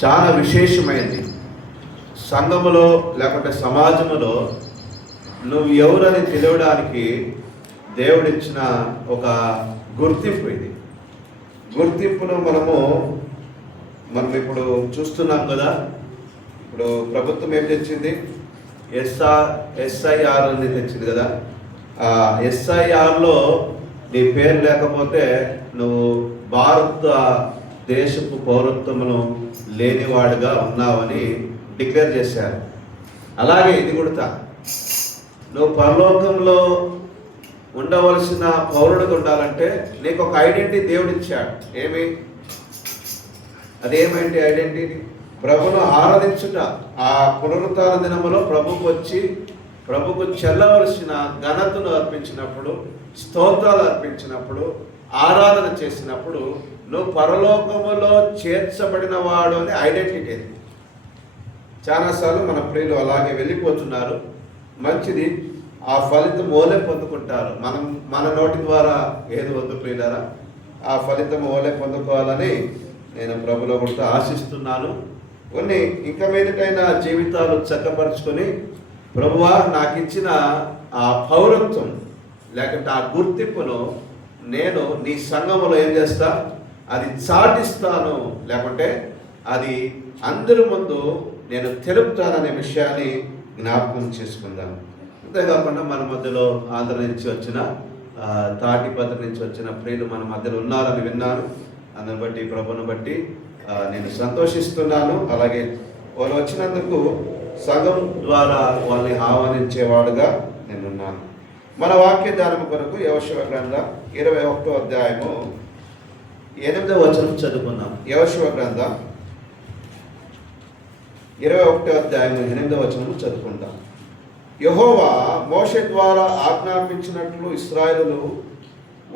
చాలా విశేషమైనది. సంఘములో లేకుంటే సమాజంలో నువ్వు ఎవరని తెలియడానికి దేవుడిచ్చిన ఒక గుర్తింపు ఇది. గుర్తింపును మనం ఇప్పుడు చూస్తున్నాం కదా. ఇప్పుడు ప్రభుత్వం ఏం తెచ్చింది? ఎస్ఐఆర్ అని తెచ్చింది కదా. ఎస్ఐఆర్లో నీ పేరు లేకపోతే నువ్వు భారతదేశపు పౌరత్వమును లేనివాడుగా ఉన్నావని డిక్లేర్ చేశారు. అలాగే ఇది కూడా నువ్వు పరలోకంలో ఉండవలసిన పౌరుడిగా ఉండాలంటే నీకు ఒక ఐడెంటిటీ దేవుడు ఇచ్చాడు. అదేమైంది ఐడెంటిటీ? ప్రభును ఆరాధించుట. ఆ పునరుత్థాన దినములో ప్రభుకు చెల్లవలసిన ఘనతను అర్పించినప్పుడు, స్తోత్రాలు అర్పించినప్పుడు, ఆరాధన చేసినప్పుడు నువ్వు పరలోకములో చేర్చబడిన వాడు అని ఐడెంటిటీ. చాలాసార్లు మన ప్రియులు అలాగే వెళ్ళిపోతున్నారు. మంచిది, ఆ ఫలితం ఓలే పొందుకుంటారు. మన నోటి ద్వారా ఏది వద్దు ప్రియులారా, ఆ ఫలితం ఓలే పొందుకోవాలని నేను ప్రభులో కూడా ఆశిస్తున్నాను. కొన్ని ఇంకా మీదటైనా జీవితాలు చక్కపరుచుకొని, ప్రభువా నాకు ఇచ్చిన ఆ పౌరత్వం లేకుంటే ఆ గుర్తింపును నేను నీ సంఘములో ఏం చేస్తా, అది చాటిస్తాను, లేకుంటే అది అందరి ముందు నేను తెలుపుతాననే విషయాన్ని జ్ఞాపకం చేసుకుందాం. అంతేకాకుండా మన మధ్యలో ఆంధ్ర నుంచి వచ్చిన, తాటిపత్రి నుంచి వచ్చిన ప్రియులు మన మధ్యలో ఉన్నారని విన్నాను. అందుని బట్టి ప్రభుని బట్టి నేను సంతోషిస్తున్నాను. అలాగే వాళ్ళు వచ్చినందుకు సంఘం ద్వారా వాళ్ళని ఆహ్వానించేవాడుగా నేనున్నాను. మన వాక్య ధ్యానం కొరకు యెహోషువ గ్రంథం 21వ అధ్యాయము 8వ వచనం చదువుకుందాం. యెహోషువ గ్రంథం 21వ అధ్యాయము 8వ వచనం చదువుకుందాం. యెహోవా మోషే ద్వారా ఆజ్ఞాపించినట్లు ఇశ్రాయేలులు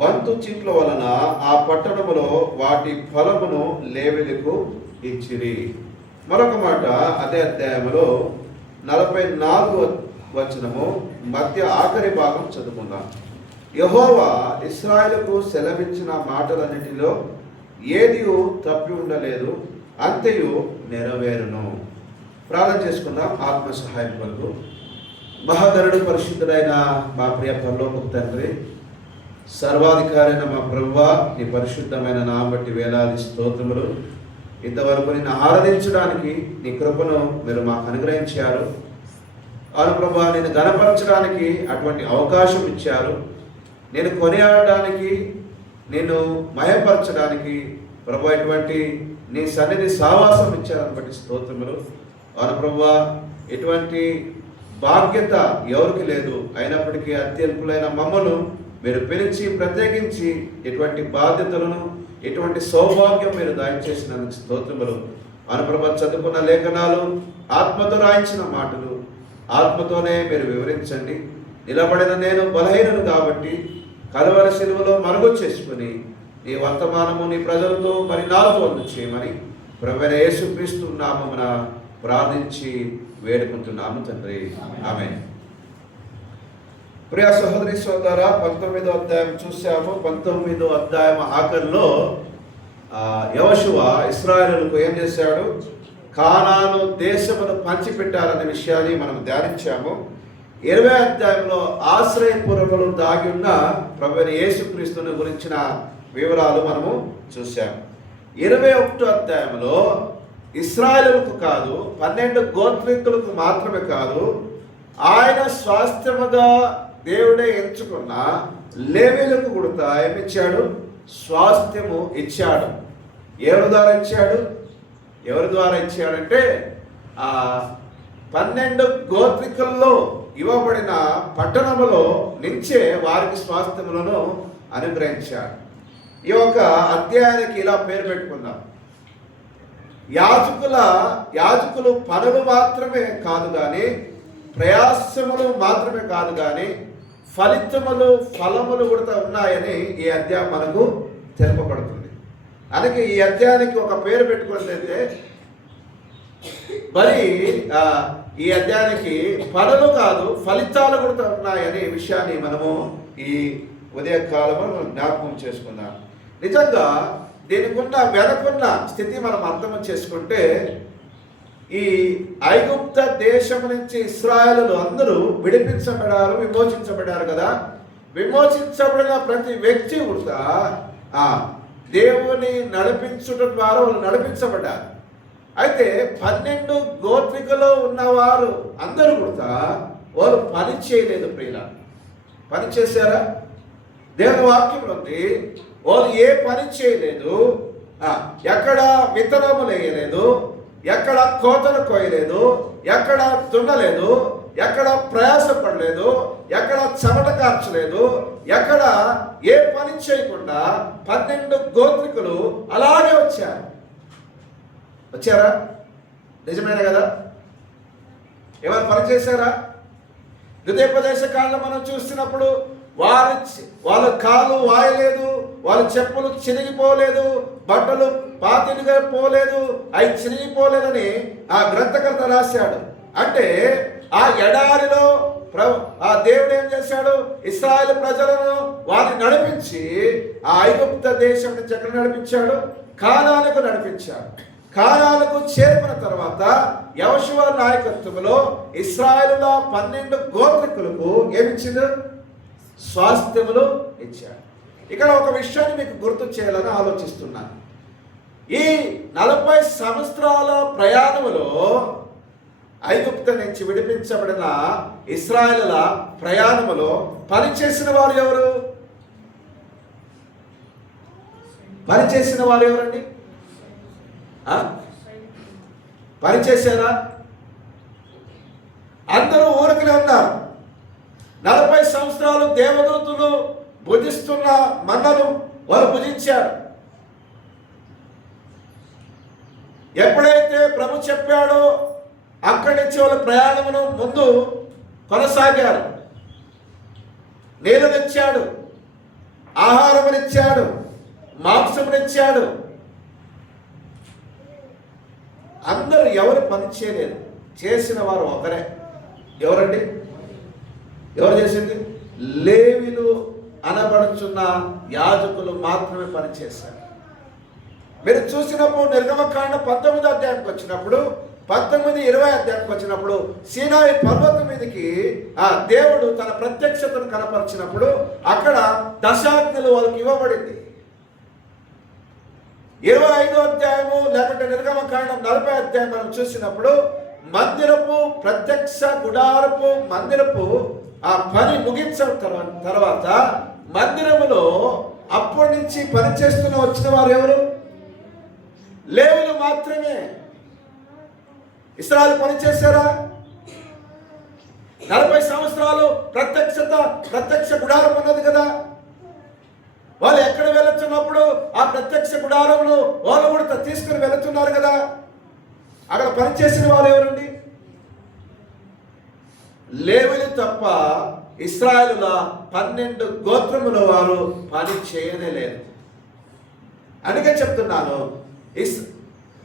వంతు చీట్ల వలన ఆ పట్టణములో వాటి ఫలమును లేవీయులకు ఇచ్చిరి. మరొక మాట అదే అధ్యాయంలో 44వ వచనము మధ్య ఆఖరి భాగం చదువుకుందాం. యెహోవా ఇశ్రాయేలుకు సెలవిచ్చిన మాటలన్నిటిలో ఏది తప్పి ఉండలేదు, అంతయు నెరవేరును. ప్రార్థన చేసుకుందాం. ఆత్మ సహాయం కొరకు మహాగరుడు పరిశుద్ధుడైన మా ప్రియ పరలోకపు తండ్రి, సర్వాధికారైన మా ప్రభువా, నీ పరిశుద్ధమైన నామం బట్టి వేలాది స్తోత్రములు. ఇంతవరకు నిన్ను ఆరాధించడానికి నీ కృపను మీరు మాకు అనుగ్రహించారు. అవును ప్రభువా, నేను ఘనపరచడానికి అటువంటి అవకాశం ఇచ్చారు. నేను కొనియాడడానికి, నేను మయపరచడానికి ప్రభు ఇటువంటి నీ సన్నిధి సావాసం ఇచ్చారని బట్టి స్తోత్రములు. అవును ప్రభువా, ఎటువంటి బాధ్యత ఎవరికి లేదు. అయినప్పటికీ అత్యల్పులైన మమ్మను మీరు పిలిచి ప్రత్యేకించి ఎటువంటి బాధ్యతలను, ఎటువంటి సౌభాగ్యం మీరు దయచేసినందుకు స్తోత్రములు. అనుప్రభ చదువుకున్న లేఖనాలు, ఆత్మతో రాయించిన మాటలు ఆత్మతోనే మీరు వివరించండి. నిలబడిన నేను బలహీనను కాబట్టి కలువరి శిలువలో మరుగు చేసుకుని నీ వర్తమానము నీ ప్రజలతో మరి నాతో చేయమని ప్రభువైన యేసుక్రీస్తు నామమున ప్రార్థించి వేడుకుంటున్నాము తండ్రి, ఆమేన్. ప్రియ సహోదరి సోదర, 19వ అధ్యాయం చూసాము. 19వ అధ్యాయం ఆఖరిలో యెహోషువ ఇశ్రాయేలులకు ఏం చేశాడు? కానాను దేశమును పంచిపెట్టారనే విషయాన్ని మనం ధ్యానించాము. 20వ అధ్యాయంలో ఆశ్రయపురములు దాగి ఉన్న ప్రభువైన యేసుక్రీస్తుని గురించిన వివరాలు మనము చూసాము. 21వ అధ్యాయంలో ఇశ్రాయేలులకు కాదు, 12 గోత్రికులకు మాత్రమే కాదు, ఆయన స్వాస్థ్యముగా దేవుడే ఎంచుకున్న లేవీయులకు కూడా ఏమిచ్చాడు? స్వాస్థ్యము ఇచ్చాడు. ఎవరి ద్వారా ఇచ్చాడంటే 12 గోత్రికుల్లో ఇవ్వబడిన పట్టణములో నుంచే వారికి స్వాస్థ్యములను అనుగ్రహించాడు. ఈ యొక్క అధ్యాయానికి ఇలా పేరు పెట్టుకుందాం, యాజకులు పనులు మాత్రమే కాదు కానీ, ప్రయాసములు మాత్రమే కాదు కానీ ఫలములు కూడా ఉన్నాయని ఈ అధ్యాయం మనకు తెలుపబడుతుంది. అందుకే ఈ అధ్యాయానికి ఒక పేరు పెట్టుకున్నట్లయితే మరి ఈ అధ్యాయానికి పనులు కాదు ఫలితాలు కూడా ఉన్నాయనే విషయాన్ని మనము ఈ ఉదయకాలంలో మనం జ్ఞాపకం చేసుకుందాం. నిజంగా దీనికున్న వెనకున్న స్థితి మనం అర్థం చేసుకుంటే, ఈ ఐగుప్త దేశం నుంచి ఇశ్రాయేలులు అందరూ విడిపించబడారు, విమోచించబడారు కదా. విమోచించబడిన ప్రతి వ్యక్తి కూడా దేవుని నడిపించుట ద్వారా వాళ్ళు నడిపించబడ్డారు. అయితే 12 గోత్రికలో ఉన్నవారు అందరూ కూడా వాళ్ళు పని చేయలేదు. ప్రియుల, పని చేశారా? దేవుని వాక్యంలో ఉంది, వాళ్ళు ఏ పని చేయలేదు. ఎక్కడ విత్తనము వేయలేదు, ఎక్కడ కోతను కోయలేదు, ఎక్కడ దున్నలేదు, ఎక్కడ ప్రయాసపడలేదు, ఎక్కడ చెమట కార్చలేదు, ఎక్కడ ఏ పని చేయకుండా 12 గోత్రికులు అలాగే వచ్చారా? నిజమేనా కదా? ఏమైనా పని చేశారా? ద్వితీయోపదేశ కాలంలో మనం చూస్తున్నప్పుడు వాళ్ళ కాలు వాయలేదు, వాళ్ళ చెప్పులు చినిగిపోలేదు, బట్టలు పాతిగా పోలేదు, అవి చినిగిపోలేదని ఆ గ్రంథకర్త రాశాడు. అంటే ఆ ఎడారిలో ఆ దేవుడు ఏం చేశాడు? ఇశ్రాయేలు ప్రజలను వారిని నడిపించి ఆ ఐగుప్త దేశం నుంచి ఎక్కడ నడిపించాడు? కానానుకు నడిపించాడు. కానానుకు చేరుకున్న తర్వాత యెహోషువ నాయకత్వంలో ఇశ్రాయేలుల 12 గోత్రికులకు ఏమిచ్చింది? స్వాస్థ్యములు ఇచ్చాడు. ఇక్కడ ఒక విషయాన్ని మీకు గుర్తు చేయాలని ఆలోచిస్తున్నాను. ఈ 40 సంవత్సరాల ప్రయాణములో ఐగుప్తు నుంచి విడిపించబడిన ఇశ్రాయేలుల ప్రయాణములో పనిచేసిన వారు ఎవరు? పనిచేసిన వారు ఎవరండి? పనిచేశారా? అందరూ ఊరికనే ఉన్నారు. 40 సంవత్సరాలు దేవదూతులు భుజిస్తున్న మన్నను వారు భుజించారు. ఎప్పుడైతే ప్రభు చెప్పాడో అక్కడి నుంచి వాళ్ళ ప్రయాణమును ముందు కొనసాగారు. నీళ్ళనిచ్చాడు, ఆహారమునిచ్చాడు, మాంసమునిచ్చాడు. అందరూ ఎవరు పని చేయలేదు, చేసిన వారు ఒకరే. ఎవరండి? ఎవరు చేసింది? లేవీలు అనబడుచున్న యాజకులు మాత్రమే పనిచేశారు. మీరు చూసినప్పుడు నిర్గమకాండం 19 అధ్యాయానికి వచ్చినప్పుడు, 19-20 అధ్యాయానికి వచ్చినప్పుడు సీనాయి పర్వతం మీదకి ఆ దేవుడు తన ప్రత్యక్షతను కనపరిచినప్పుడు అక్కడ దశాజ్ఞలు వాళ్ళకి ఇవ్వబడింది. 25 అధ్యాయము లేకుంటే నిర్గమకాండం 40 అధ్యాయం మనం చూసినప్పుడు మందిరపు ప్రత్యక్ష గుడారపు మందిరపు ఆ పని ముగించిన తర్వాత మందిరములో అప్పటి నుంచి పనిచేస్తున్న వచ్చిన వారు ఎవరు? లేవీయులు మాత్రమే. ఇశ్రాయేలు పనిచేశారా? 40 సంవత్సరాలు ప్రత్యక్ష గుడారం ఉన్నది కదా. వాళ్ళు ఎక్కడ వెళుతున్నప్పుడు ఆ ప్రత్యక్ష గుడారంలో వాళ్ళు కూడా తీసుకుని వెళుతున్నారు కదా. అక్కడ పనిచేసిన వారు ఎవరండి? లేవీయులు తప్ప ఇశ్రాయేలుల 12 గోత్రముల వారు పని చేయనే లేదు. అందుకే చెప్తున్నాను,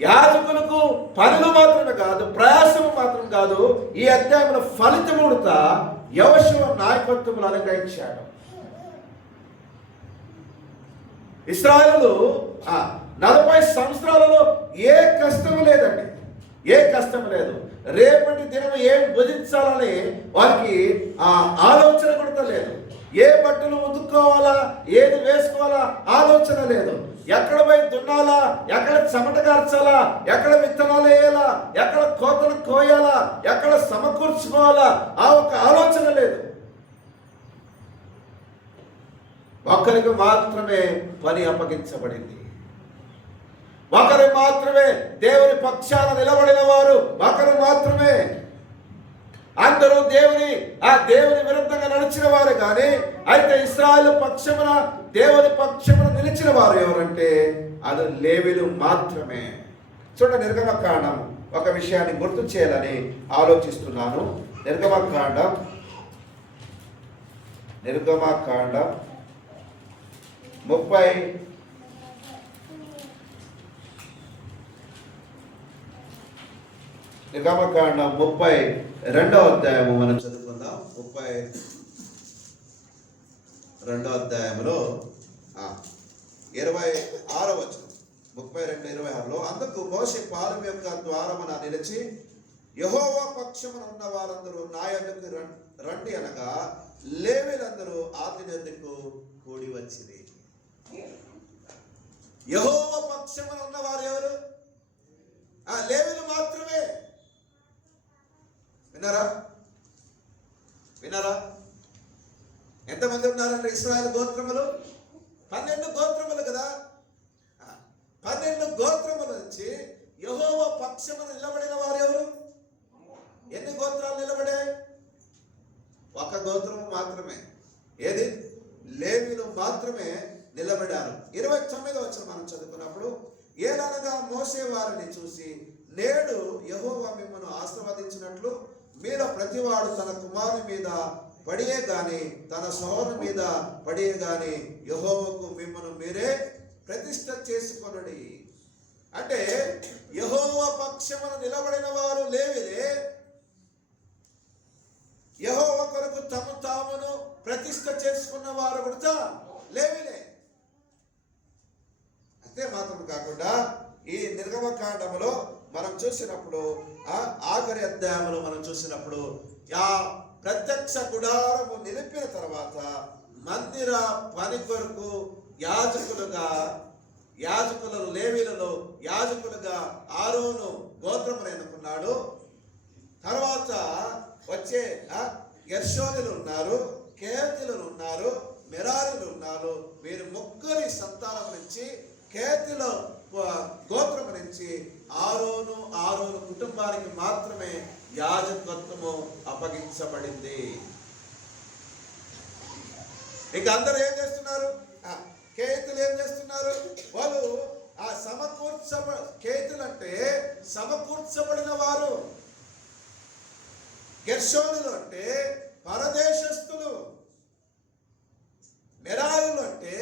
యాజకులకు పనులు మాత్రమే కాదు, ప్రయాసము మాత్రం కాదు, ఈ అధ్యాయంలో ఫలితముడత యెహోషువ నాయకత్వములు అనుగ్రహించాడు. ఇశ్రాయేలు 40 సంవత్సరాలలో ఏ కష్టం లేదండి, ఏ కష్టం లేదు. రేపటి దినం ఏం భుజించాలని వారికి ఆలోచన కూడా లేదు. ఏ బట్టలు ఉతుక్కోవాలా, ఏది వేసుకోవాలా ఆలోచన లేదు. ఎక్కడ పోయి దున్నాలా, ఎక్కడ చెమట కార్చాలా, ఎక్కడ విత్తనాలు వేయాలా, ఎక్కడ కోతలు కోయాలా, ఎక్కడ సమకూర్చుకోవాలా ఆ ఒక ఆలోచన లేదు. ఒకరికి మాత్రమే పని అప్పగించబడింది. ఒకరు మాత్రమే దేవుని పక్షాన నిలబడిన వారు, ఒకరు మాత్రమే. అందరూ దేవుని విరుద్ధంగా నడిచిన వారు కానీ, అయితే ఇశ్రాయేలు పక్షమున దేవుని పక్షమున నిలిచిన వారు ఎవరంటే అది లేవీయులు మాత్రమే. చూడండి, నిర్గమకాండం ఒక విషయాన్ని గుర్తు చేయాలని ఆలోచిస్తున్నాను. నిర్గమకాండం 32వ అధ్యాయము మనం చదువుకుందాం. 32వ అధ్యాయంలో 26వ వచనం. 32:26లో అందుకు మోషే పాలెం యొక్క ద్వారమున నిలిచి యెహోవా పక్షమున ఉన్న వారందరూ నా యొద్దకు రండి అనగా లేవీయులందరూ అతని యొద్దకు కూడి వచ్చిరి. యెహోవా పక్షమున ఉన్నవారు ఎవరు? లేవీయులు మాత్రమే. విన్నారా? ఎంతమంది ఉన్నారంటే ఇశ్రాయేలు గోత్రములు 12 గోత్రములు కదా. 12 గోత్రముల నుంచి యెహోవా పక్షమున నిలబడిన వారు ఎవరు? ఎన్ని గోత్రాలు నిలబడాయి? ఒక గోత్రము మాత్రమే. ఏది? లేవీయులు మాత్రమే నిలబడారు. 29వ వచనం మనం చదువుకున్నప్పుడు ఏలనగా మోసే వారిని చూసి నేడు యెహోవా మిమ్మల్ని ఆశీర్వదించినట్లు మీలో ప్రతివాడు తన కుమారుని మీద పడియే గాని తన సోదరుని మీద పడియే గాని యెహోవాకు మిమ్మల్ని మీరే ప్రతిష్ఠ చేసుకొనుడి. అంటే యెహోవా పక్షమున నిలబడిన వారు లేవీయులే. యెహోవా కొరకు తమ తామును ప్రతిష్ఠ చేసుకున్న వారు కూడా లేవీయులే. అంతే మాత్రం కాకుండా ఈ నిర్గమకాండములో మనం చూసినప్పుడు ఆఖరి అధ్యాయంలో మనం చూసినప్పుడు ఆ ప్రత్యక్ష గుడారము నిలిపిన తర్వాత మందిర పని కొరకు యాజకులను లేవీయులలో యాజకులుగా ఆరోను గోత్రమును ఎన్నుకున్నాడు. తర్వాత వచ్చే గెర్షోనులు ఉన్నారు, కేతీయులు ఉన్నారు, మెరారీలు ఉన్నారు. వీరు ముగ్గురి సంతానం నుంచి కేతీయుల గోత్రము నుంచి ఆరోను కుటుంబానికి మాత్రమే యాజకత్వము అప్పగించబడింది. ఇక అందరూ ఏం చేస్తున్నారు? కేతీయులు ఏం చేస్తున్నారు? వాళ్ళు కేతీయులు అంటే సమకూర్చబడిన వారు. గెర్షోనులు అంటే పరదేశస్థులు. మెరారీలు అంటే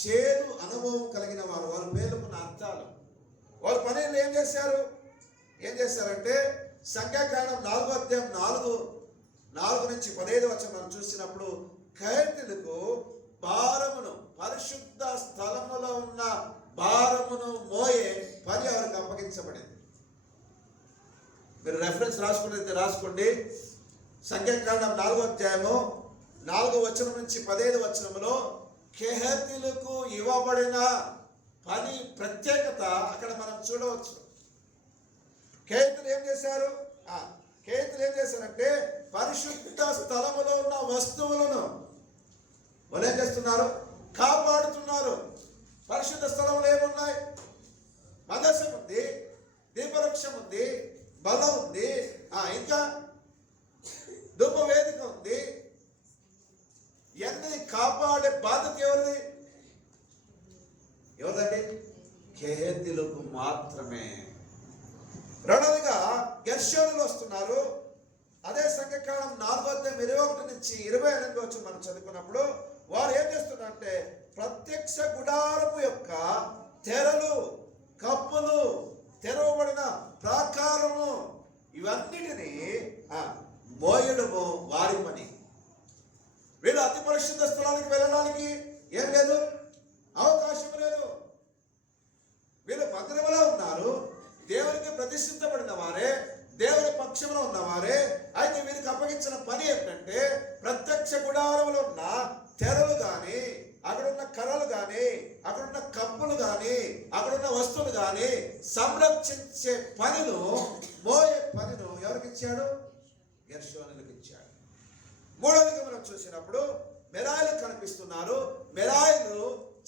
చేదు అనుభవం కలిగిన వారు. వాళ్ళ పేర్లుకున్న అర్థాలు. వాళ్ళ పనులు ఏం చేశారంటే సంఖ్యాకాండం 4వ అధ్యాయం 4 నుంచి 15 వచనం మనం చూసినప్పుడు కేతీయులకు భారమును పరిశుద్ధ స్థలములో ఉన్న భారమును మోయే పని వారికి అప్పగించబడింది. మీరు రెఫరెన్స్ రాసుకోండి. సంఖ్యాకాండం 4వ అధ్యాయము 4వ వచనం నుంచి 15 వచనంలో కేతీయులకు ఇవ్వబడిన పని ప్రత్యేకత అక్కడ మనం చూడవచ్చు. కేతీయులు ఏం చేశారంటే పరిశుద్ధ స్థలములో ఉన్న వస్తువులను వాళ్ళు ఏం చేస్తున్నారు? కాపాడుతున్నారు. పరిశుద్ధ స్థలంలో ఏమున్నాయి? మందసం ఉంది, దీపవృక్షం ఉంది, బలం ఉంది, ఇంకా ధూపవేదిక ఉంది. ఇవన్నీ కాపాడే బాధ్యత ఎవరిదండి? కేతీయులకు మాత్రమే. రెండవదిగా గెర్షోనులు వస్తున్నారు. అదే సంఖ్యాకాండం 4వ అధ్యాయం 21 నుంచి 28 వచ్చి మనం చదువుకున్నప్పుడు వారు ఏం చేస్తున్నారంటే ప్రత్యక్ష గుడారము యొక్క తెరలు, కప్పులు, తెరవబడిన ప్రాకారము ఇవన్నిటిని మోయడము వారి పని. వీళ్ళు అతి పరిశుద్ధ స్థలానికి వెళ్ళడానికి ఏం లేదు, అవకాశం లేదు. వీళ్ళు మందిరంలో ఉన్నారు, దేవునికి ప్రతిష్ఠించబడిన వారే, దేవుని పక్షంలో ఉన్నవారే. అయితే వీరికి అప్పగించిన పని ఏంటంటే ప్రత్యక్ష గుడారంలో ఉన్న తెరలు కానీ, అక్కడున్న కర్రలు కానీ, అక్కడున్న కప్పులు కానీ, అక్కడున్న వస్తువులు కానీ సంరక్షించే పనిను, మోయే పనిను ఎవరికి ఇచ్చాడు? గెర్షోనులకు ఇచ్చాడు. మూడవదిగా మనం చూసినప్పుడు మెరాయిలు కనిపిస్తున్నారు. మెరాయిలు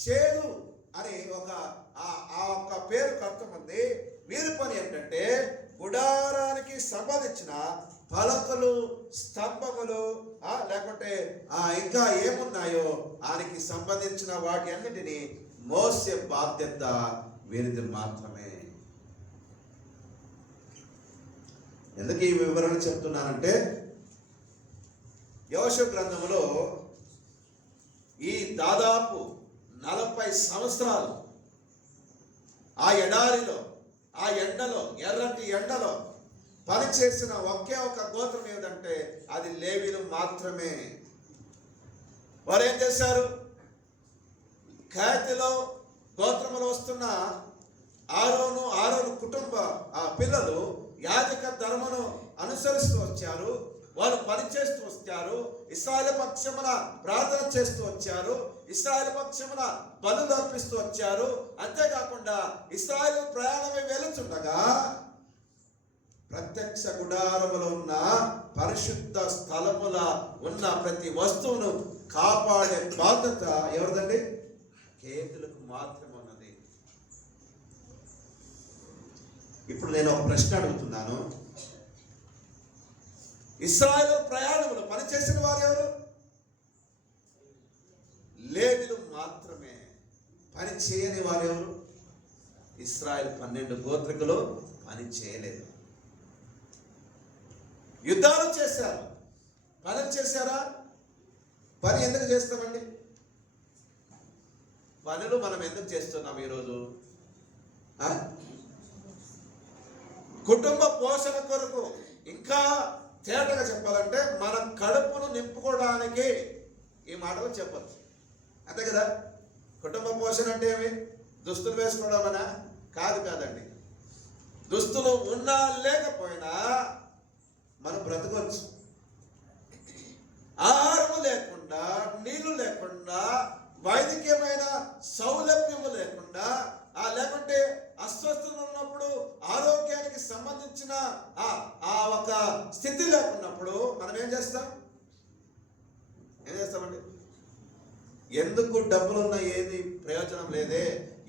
చేదు అని ఒక పేరుకు అర్థం ఉంది. వీరి పని ఏంటంటే గుడారానికి సంబంధించిన పలకలు, స్తంభములు, లేకుంటే ఇంకా ఏమున్నాయో దానికి సంబంధించిన వాటి అన్నిటినీ మోసే బాధ్యత వీరిది మాత్రమే. ఎందుకు ఈ వివరణ చెప్తున్నానంటే యోషువ గ్రంథములో ఈ దాదాపు 40 సంవత్సరాలు ఆ ఎడారిలో, ఆ ఎండలో, ఎర్రటి ఎండలో పనిచేసిన ఒకే ఒక గోత్రం ఏదంటే అది లేవీయులు మాత్రమే. వారు ఏం చేశారు? కేతీయుల గోత్రములో వస్తున్న ఆరోను కుటుంబ పిల్లలు యాజక ధర్మను అనుసరిస్తూ వచ్చారు. వాళ్ళు పనిచేస్తూ వచ్చారు. ఇశ్రాయేలు పక్షమున ప్రార్థన చేస్తూ వచ్చారు. ఇశ్రాయేలు పక్షమున బలులు అర్పిస్తూ వచ్చారు. అంతేకాకుండా ఇశ్రాయేలు ప్రయాణమై వెళుతుండగా ప్రత్యక్ష గుడారములో ఉన్న పరిశుద్ధ స్థలముల ఉన్న ప్రతి వస్తువును కాపాడే బాధ్యత ఎవరిదండి? కేతులకు మాత్రమే ఉన్నది. ఇప్పుడు నేను ఒక ప్రశ్న అడుగుతున్నాను. ఇశ్రాయేలు ప్రయాణములు పనిచేసిన వారు ఎవరు? లేవీయులు మాత్రమే. పని చేయని వారు ఎవరు? ఇశ్రాయేలు 12 గోత్రికులు పని చేయలేదు. యుద్ధాలు చేశారు, పనులు చేశారా? పని ఎందుకు చేస్తామండి? పనులు మనం ఎందుకు చేస్తున్నాం ఈరోజు? కుటుంబ పోషణ కొరకు, ఇంకా తేటగా చెప్పాలంటే మన కడుపును నింపుకోవడానికి ఈ మాటలు చెప్పచ్చు. అంతే కదా? కుటుంబ పోషణ అంటే ఏమి? దుస్తులు వేసుకోవడమనా? కాదండి. దుస్తులు ఉన్నా లేకపోయినా మనం బ్రతకొచ్చు. ఆహారము లేకుండా, నీళ్లు లేకుండా, వైద్యకమైన సౌలభ్యము లేకుండా, లేకుంటే అస్వస్థతలు ఉన్నప్పుడు ఆరోగ్యానికి సంబంధించిన ఒక స్థితి లేకున్నప్పుడు మనం ఏం చేస్తామండి? ఎందుకు డబ్బులున్న ఏది ప్రయోజనం లేదే,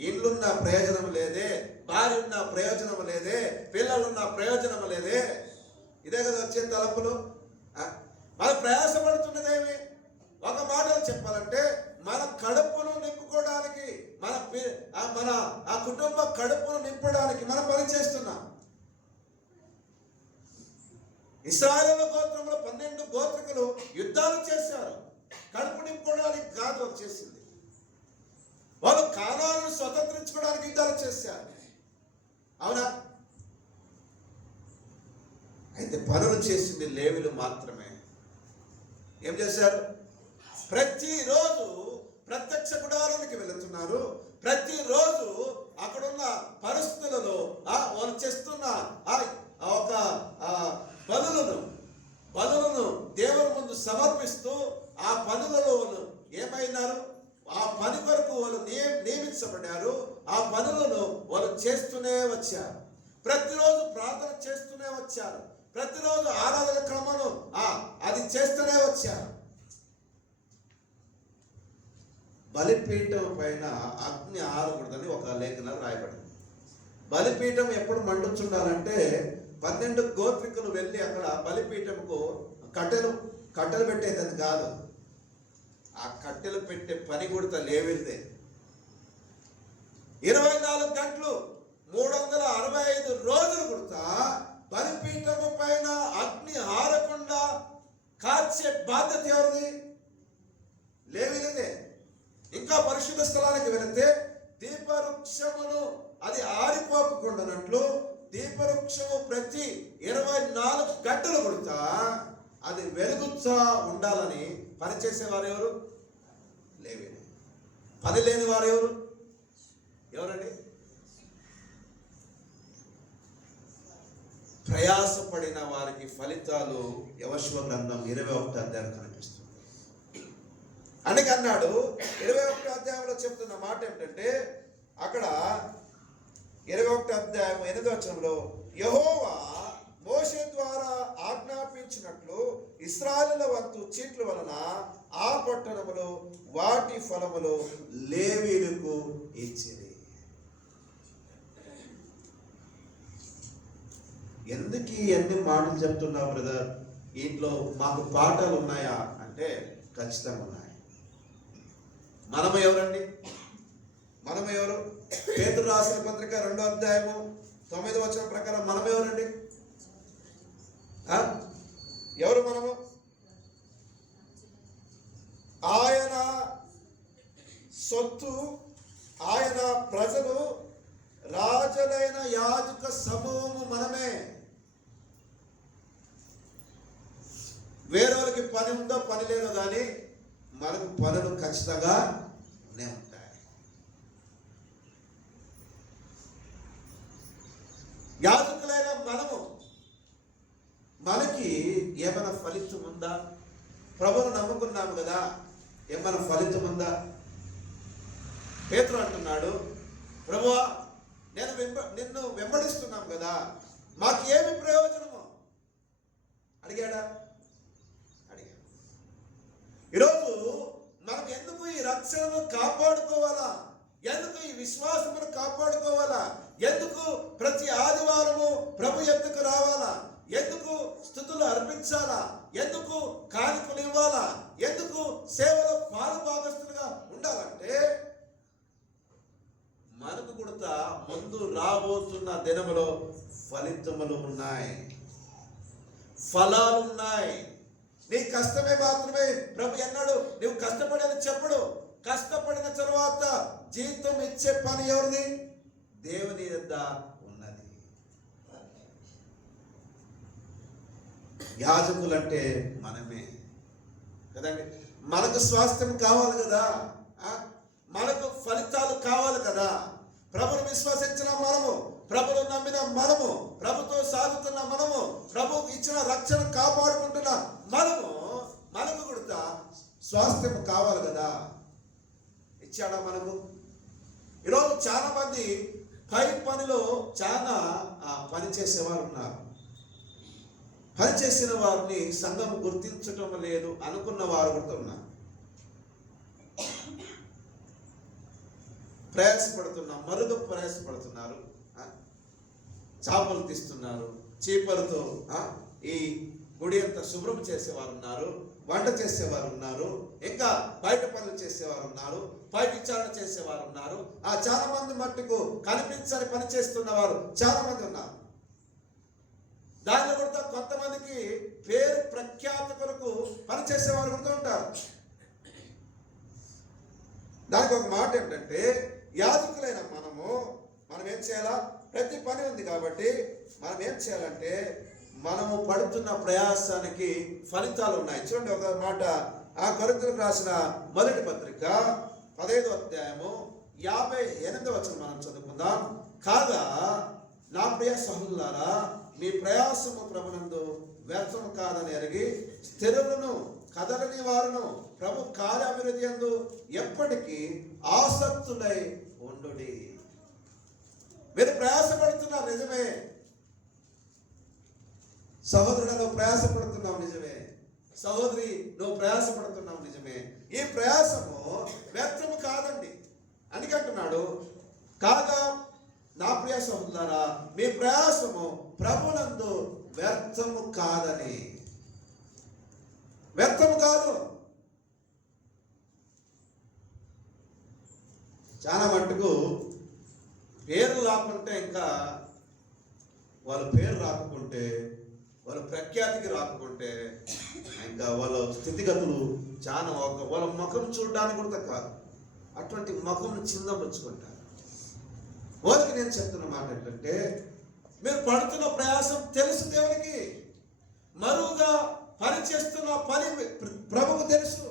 ఇల్లున్న ప్రయోజనం లేదే, భార్య ఉన్న ప్రయోజనం లేదే, పిల్లలున్న ప్రయోజనం లేదే. ఇదే కదా వచ్చే తలపులు. మనం ప్రయాసపడుతున్నదేమి? ఒక మాటలు చెప్పాలంటే మన కడుపును నింపుకోవడానికి, మన కుటుంబ కడుపును నింపడానికి మనం పని చేస్తున్నాం. ఇశ్రాయేలు గోత్రంలో 12 గోత్రికులు యుద్ధాలు చేశారు. కడుపు నింపుకోవడానికి కాదు వాళ్ళు చేసింది. వాళ్ళు కానానును స్వతంత్రించుకోవడానికి యుద్ధాలు చేశారు. అవునా? అయితే పనులు చేసింది లేవీయులు మాత్రమే. ఏం చేశారు? ప్రతిరోజు ప్రత్యక్ష గుడారానికి వెళుతున్నారు. ప్రతిరోజు అక్కడున్న పరిస్థితులలో వాళ్ళు చేస్తున్న ఒక బలులను దేవుని ముందు సమర్పిస్తూ ఆ పనులలో వాళ్ళు ఏమైనారు? ఆ పని కొరకు వాళ్ళు నియమించబడ్డారు. ఆ పనులను వాళ్ళు చేస్తూనే వచ్చారు. ప్రతిరోజు ప్రార్థన చేస్తూనే వచ్చారు. ప్రతిరోజు ఆరాధన క్రమను అది చేస్తూనే వచ్చారు. బలిపీఠం పైన అగ్ని ఆరకూడదని ఒక లేఖనం రాయబడింది. బలిపీఠం ఎప్పుడు మండుచుండాలంటే 12 గోత్రికులు వెళ్ళి అక్కడ బలిపీఠంకు కట్టెలు పెట్టేదని కాదు. ఆ కట్టెలు పెట్టే పని కూడా లేవీయులదే. 24 గంటలు 365 రోజులు కూడా బలిపీఠము పైన అగ్ని ఆరకుండా కాల్చే బాధ్యత ఎవరిది? లేవీయులదే. ఇంకా పరిశుద్ధ స్థలానికి వెళితే దీపవృక్షమును అది ఆరిపోకుండానట్లు దీపవృక్షము ప్రతి 24 గంటలు కొడుతా అది వెలుగుతా ఉండాలని పనిచేసేవారు ఎవరు? లేవీయులే. పని లేని వారు ఎవరండి? ప్రయాసపడిన వారికి ఫలితాలు యెహోషువ గ్రంథం 21వ అధ్యాయం కనిపిస్తుంది. అందుకే అన్నాడు 21వ అధ్యాయంలో చెప్తున్న మాట ఏమిటంటే, అక్కడ 21వ అధ్యాయం 8వ వచనంలో యెహోవా మోషే ద్వారా ఆజ్ఞాపించినట్లు ఇశ్రాయేలుల వంతు చీట్ల వలన ఆ పట్టణములు వాటి ఫలములు లేవీయులకు ఇచ్చిరి. ఎందుకు ఎన్ని మాటలు చెప్తున్నావు బ్రదర్? ఇంట్లో మాకు పాఠాలు ఉన్నాయా అంటే ఖచ్చితంగా ఉన్నాయి. మనము ఎవరండి? మనము ఎవరు? పేతురు రాసిన పత్రిక 2వ అధ్యాయము 9వ వచనం ప్రకారం మనం ఎవరండి? ఎవరు మనము? ఆయన సొత్తు, ఆయన ప్రజలు, రాజులైన యాజక సమూహము మనమే. వేరేవాళ్ళకి పని ఉందో పని లేదో కానీ మనకు పనులు ఖచ్చితంగా ఉంటాయి. యాజకులైన మనకి ఏమైనా ఫలితం ఉందా? ప్రభువును నమ్ముకున్నాము కదా, ఏమైనా ఫలితం ఉందా? పేతురు అంటున్నాడు, ప్రభువా నిన్ను వెంబడిస్తున్నాం కదా, మాకు ఏమి ప్రయోజనము అడిగాడా? అడిగాడు. ఈరోజు మనం ఎందుకు ఈ రక్షణను కాపాడుకోవాలా? ఎందుకు ఈ విశ్వాసమును కాపాడుకోవాలా? ఎందుకు ప్రతి ఆదివారము ప్రభు ఎద్దుకు రావాలా? ఎందుకు స్తుతులు అర్పించాలా? ఎందుకు కానుకలు ఇవ్వాలా? ఎందుకు సేవలో పాలుభాగస్తులుగా ఉండాలంటే మనకు కూడా ముందు రాబోతున్న దినములో ఫలితములు ఉన్నాయి, ఫలాలు ఉన్నాయి. నీ కష్టమే మాత్రమే ప్రభు అన్నాడు, నువ్వు కష్టపడని చెప్పడు. కష్టపడిన తర్వాత జీతం ఇచ్చే పని ఎవరిది? దేవుని యొద్ద ఉన్నది. యాజకులంటే మనమే కదండి. మనకు స్వాస్థ్యం కావాలి కదా, మనకు ఫలితాలు కావాలి కదా. ప్రభుని విశ్వసించిన మనము, ప్రభును నమ్మిన మనము, ప్రభుతో సాగుతున్న మనము, ప్రభు ఇచ్చిన రక్షణ కాపాడుకుంటున్న మనకు కూడా స్వాస్థ్యం కావాలి కదా. ఇచ్చాడా మనకు? ఈరోజు చాలా మంది పై పనిలో చాలా పని చేసేవారు ఉన్నారు. పని చేసిన వారిని సంఘం గుర్తించటం లేదు అనుకున్న వారు కూడా ఉన్నారు. ప్రయాసపడుతున్నారు, చేపలు తీస్తున్నారు, చీపలతో ఈ గుడి అంతా శుభ్రం చేసేవారు ఉన్నారు, వంట చేసేవారు ఉన్నారు, ఇంకా బయట పనులు చేసేవారు ఉన్నారు, పై విచారణ చేసేవారు ఉన్నారు. చాలా మంది మట్టుకు కనిపించని పని చేస్తున్న వారు చాలా మంది ఉన్నారు. దానిలో కూడా కొంతమందికి పేరు ప్రఖ్యాత కొరకు పని చేసేవారు కూడా ఉంటారు. దానికి ఒక మాట ఏంటంటే, యాజకులైన మనం ఏం చేయాలా? ప్రతి పని ఉంది కాబట్టి మనం ఏం చేయాలంటే, మనము పడుతున్న ప్రయాసానికి ఫలితాలు ఉన్నాయి. చూడండి ఒక మాట, కొరింథీయులకు రాసిన మొదటి పత్రిక 15వ అధ్యాయము 58వ వచనం మనం చదువుకుందాం. కాగా నా ప్రియ సహోదరులారా, మీ ప్రయాసము ప్రభునందు వ్యర్థము కాదని ఎరిగి స్థిరులను కదలని వారును ప్రభు కార్యాభివృద్ధి యందు ఎప్పటికీ ఆసక్తులై ఉండుడి. మీరు ప్రయాసపడుతున్నారు నిజమే, సహోదరుడు నువ్వు ప్రయాసపడుతున్నావు నిజమే, సహోదరి నువ్వు ప్రయాసపడుతున్నావు నిజమే. ఈ ప్రయాసము వ్యర్థము కాదండి. అందుకంటున్నాడు, కాగా నా ప్రియ సహోదరులారా, మీ ప్రయాసము ప్రభునందు వ్యర్థము కాదని. వ్యర్థము కాదు. చాలా మట్టుకు పేరు రాకుంటే, ఇంకా వాళ్ళ పేరు రాకుంటే, వాళ్ళ ప్రఖ్యాతికి రాకుంటే, ఇంకా వాళ్ళ స్థితిగతులు చాలా వాళ్ళ ముఖం చూడడానికి కూడా కాదు, అటువంటి ముఖం చిందపుచ్చుకుంటారు. వాళ్ళకి నేను చెప్తున్న మాట ఏంటంటే, మీరు పడుతున్న ప్రయాసం తెలుసు దేవునికి, మరువుగా పని చేస్తున్న పని ప్రభుకు తెలుసు.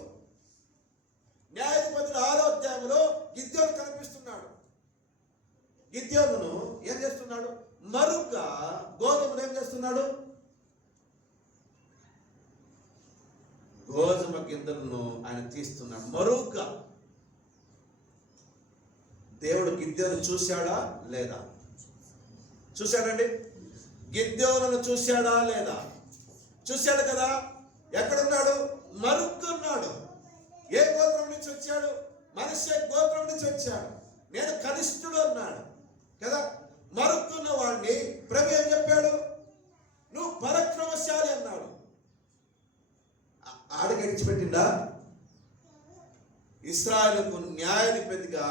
న్యాయాధిపతుల 6వ అధ్యాయంలో గిద్యోను కనిపిస్తున్నాడు. గిద్యోనును ఏం చేస్తున్నాడు? మరుగ్గా గోధుమలు ఏం చేస్తున్నాడు? గోధుమ గింజలను ఆయన తీస్తున్నాడు మరుగ్గా. దేవుడు గిద్యోను చూశాడా లేదా? చూశాడండి. గిద్యోనును చూశాడా లేదా? చూశాడు కదా. ఎక్కడున్నాడు? మరుగ్గున్నాడు. ఏ గోత్రం నుంచి వచ్చాడు? మనష్య గోత్రం నుంచి వచ్చాడు. నేను కనిష్ఠుడు అన్నాడు కదా. మరుక్కున్న వాడిని ప్రభు ఏం చెప్పాడు? నువ్వు పరాక్రమశాలి అన్నాడు. ఆడికి విడిచిపెట్టిందా? ఇశ్రాయేలుకు న్యాయాధిపతిగా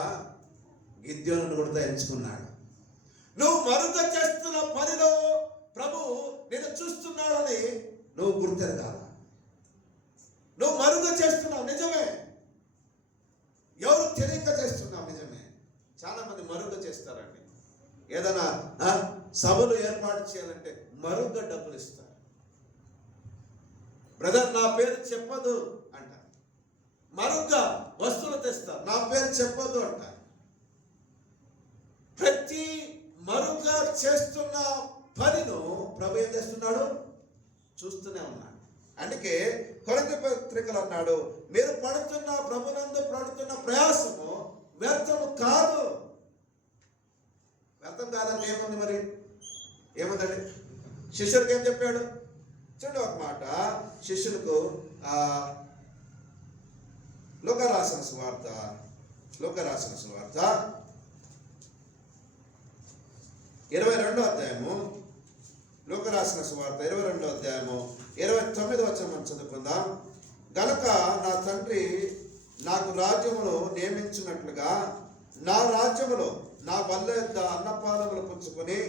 గిద్యోనును కూడా ఎంచుకున్నాడు. నువ్వు మరుగ చేస్తున్న పనిలో ప్రభు నేను చూస్తున్నాడని నువ్వు గుర్తెరగాల. నువ్వు మరుగ చేస్తున్నావు నిజమే, ఎవరు తెలియక చేస్తున్నావు నిజమే. చాలా మంది మరుగ చేస్తారండి. ఏదైనా సభలు ఏర్పాటు చేయాలంటే మరుగ్గా డబ్బులు ఇస్తారు. బ్రదర్ నా పేరు చెప్పదు అంటారు. మరుగ్గా వస్తువులు తెస్తారు, నా పేరు చెప్పదు అంటారు. ప్రతి మరుగ్గా చేస్తున్న పనిను ప్రభు ఏం చేస్తున్నాడు? చూస్తూనే ఉన్నాడు. అందుకే కొరింథీ పత్రికలో అన్నాడు, మీరు ప్రభునందు పడుతున్న ప్రయాసము వ్యర్థము కాదు. వ్యర్థం కాదంటే ఏముంది? మరి ఏముందండి? శిష్యులకు ఏం చెప్పాడు చూడండి ఒక మాట. శిష్యులకు లూకా రాసిన సువార్త 22వ అధ్యాయము, లూకా రాసిన సువార్త 22వ అధ్యాయము 29వ వచనం మనం చదువుకుందాం. గనుక నా తండ్రి నాకు రాజ్యమును నియమించినట్లుగా నా రాజ్యములో నా బల్ల యొద్ద అన్నపానములు పుచ్చుకొని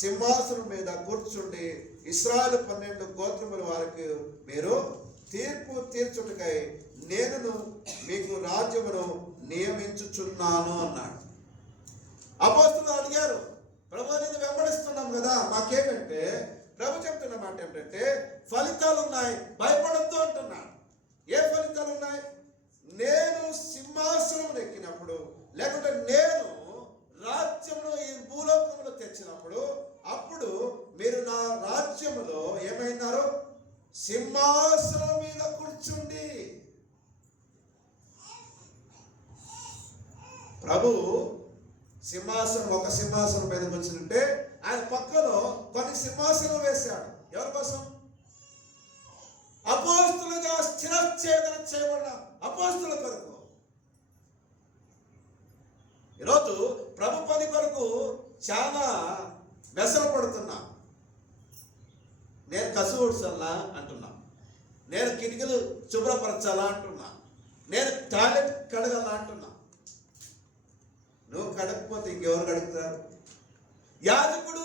సింహాసనం మీద కూర్చుండి ఇశ్రాయేలు 12 గోత్రముల వారికి మీరు తీర్పు తీర్చుటకై నేను మీకు రాజ్యమును నియమించుచున్నాను అన్నాడు. అపోస్తలులు అడిగారు, ప్రభు అనేది వెంబడిస్తున్నాం కదా, మాకేమంటే ప్రభు చెప్తున్న మాట ఏమిటంటే ఫలితాలు ఉన్నాయి, భయపడద్దు అంటున్నాడు. ఏ ఫలితాలు ఉన్నాయి? నేను సింహాసనం ఎక్కినప్పుడు, లేకుంటే నేను రాజ్యమును ఈ భూలోకములో తెచ్చినప్పుడు, అప్పుడు మీరు నా రాజ్యములో ఏమైనారు? సింహాసనం మీద కూర్చుండి. ప్రభు ఒక సింహాసనం మీద కూర్చుంటే ఆయన పక్కలో కొన్ని సింహాసనం వేశాడు. ఎవరి కోసం? అపోస్తులుగా స్థిరచ్ఛేదన చేయబడిన అపోస్తుల కొరకు. ఈరోజు ప్రభు పని కొరకు చాలా వ్యసన పడుతున్నా. నేను కసువు ఊడ్చాలా అంటున్నా, నేను కిటికీలు శుభ్రపరచాలా అంటున్నా, నేను టాయిలెట్ కడగాలా అంటున్నా. నువ్వు కడగకపోతే ఇంకెవరు కడుగుతారు? యాజకుడు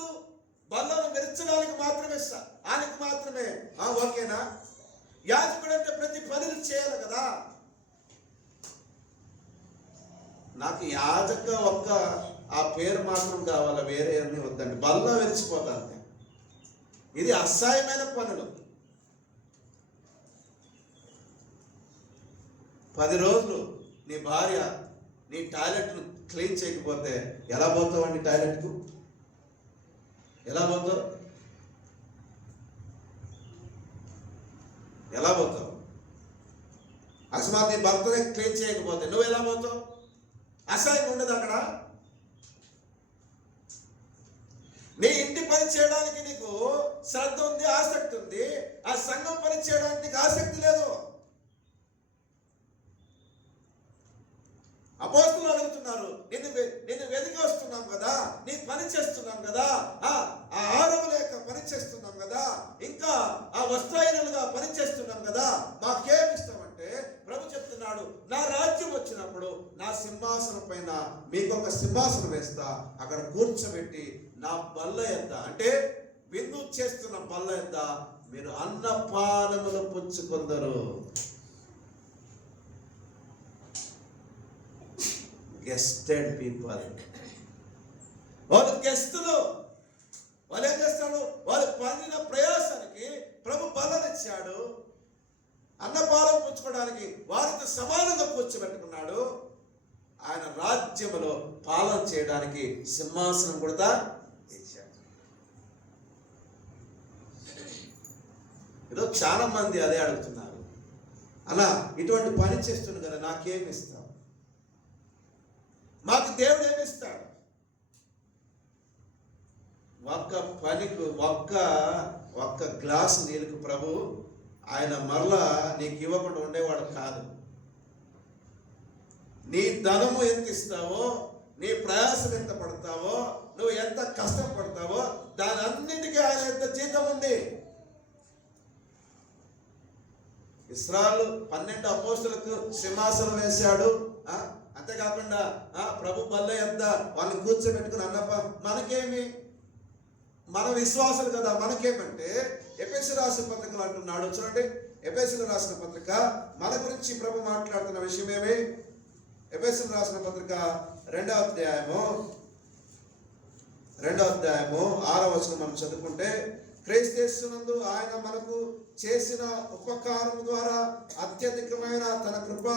బల్లను మెరచడానికి మాత్రమే, ఆయనకు మాత్రమే ఓకేనా? యాజకుడు అంటే ప్రతి పనులు చేయాలి కదా. నాకు యాజక ఆ పేరు మాత్రం కావాలి, వేరే అన్నీ వద్దండి. బల్ల వెలిచిపోతాను. ఇది అసహ్యమైన పనులు. 10 రోజులు నీ భార్య నీ టాయిలెట్ను క్లీన్ చేయకపోతే ఎలా పోతావండి? టాయిలెట్కు ఎలా పోతావు? అకస్మాత్ నీ భర్తనే క్లీన్ చేయకపోతే నువ్వు ఎలా పోతావు? అసహ్యం ఉండదు అక్కడ? నీ ఇంటి పని చేయడానికి నీకు శ్రద్ధ ఉంది, ఆసక్తి ఉంది. ఆ సంఘం పని చేయడానికి నీకు ఆసక్తి లేదు. అపోస్తలులు అడుగుతున్నారు, నిన్ను వెతికి వస్తున్నాం కదా, నీ పని చేస్తున్నాం కదా, ఆహారం లేక పని చేస్తున్నాం కదా, ఇంకా ఆ వస్త్రహీనులుగా పని చేస్తున్నాం కదా, మాకేమిస్తామంటే ప్రభు చెప్తున్నాడు, నా రాజ్యం వచ్చినప్పుడు నా సింహాసనం పైన మీకు ఒక సింహాసనం వేస్తా, అక్కడ కూర్చోబెట్టి నా బల్ల యొద్ద, అంటే విందు చేస్తున్న బల్ల యొద్ద మీరు అన్నపానములు పుచ్చుకొందరు. గెస్టెడ్ పీపుల్, వాళ్ళు గెస్టులు. వాళ్ళు ఏం చేస్తాడు? వాళ్ళు పడిన ప్రయాసానికి ప్రభు బల్లనిచ్చాడు, అన్నపానం పుచ్చుకోవడానికి వారితో సమానంగా కూర్చోబెట్టుకున్నాడు. ఆయన రాజ్యములో పాలన చేయడానికి సింహాసనం కూడా ఇచ్చాడు. ఈరోజు చాలా మంది అదే అడుగుతున్నారు, అలా ఇటువంటి పని చేస్తుంది కదా, నాకేమి ఇస్తావు? మాకు దేవుడు ఏమిస్తాడు? ఒక్క పనికి ఒక్క గ్లాసు నీళ్ళకు ప్రభు ఆయన మరలా నీకు ఇవ్వకుండా ఉండేవాడు కాదు. నీ ధనము ఎంత ఇస్తావో, నీ ప్రయాసం ఎంత పడతావో, నువ్వు ఎంత కష్టపడతావో దాని అన్నిటికీ ఆయన ఎంత జీతం ఉంది. ఇశ్రాయేలు 12 అపోస్తలులకు సింహాసనం వేశాడు. అంతేకాకుండా ప్రభు బల్ల ఎంత వాళ్ళని కూర్చోబెట్టుకుని మనకేమి? మన విశ్వాసులు కదా, మనకేమంటే ఎఫెసీయులకు రాసిన పత్రికలు అంటున్నాడు. చూడండి, ఎఫెసీయులకు రాసిన పత్రిక మన గురించి ప్రభు మాట్లాడుతున్న విషయం ఏమి? ఎఫెసీయులకు రాసిన పత్రిక 2వ అధ్యాయము 6వ వచనం మనం చదువుకుంటే, క్రీస్తునందు ఆయన మనకు చేసిన ఉపకారం ద్వారా అత్యధికమైన తన కృప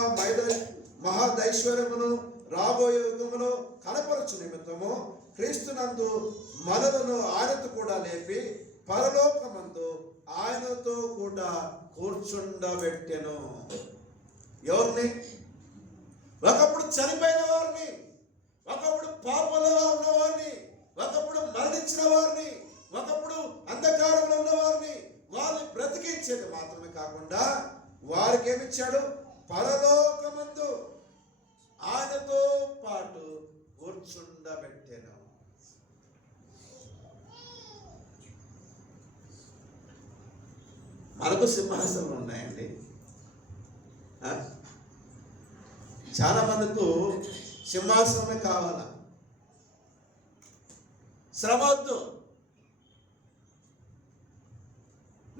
మహాదైశ్వర్యమును రాబోయే యుగములో కనపరచు నిమిత్తము క్రీస్తునందు మనలను ఆయనతో కూడా లేపి పరలోకమందు ఆయనతో కూడా కూర్చుండబెట్టెను. ఎవరిని? ఒకప్పుడు చనిపోయిన వారిని, ఒకప్పుడు పాపంలో ఉన్నవారిని, ఒకప్పుడు మరణించిన వారిని, ఒకప్పుడు అంధకారంలో ఉన్నవారిని వారిని బ్రతికించేది మాత్రమే కాకుండా వారికి ఏమిచ్చాడు? పరలోకమందు ఆయనతో పాటు కూర్చుండబెట్టెను. మనకు సింహాసనం ఉన్నాయండి. చాలా మందికి సింహాసనమే కావాలా. శ్రమ వద్దు,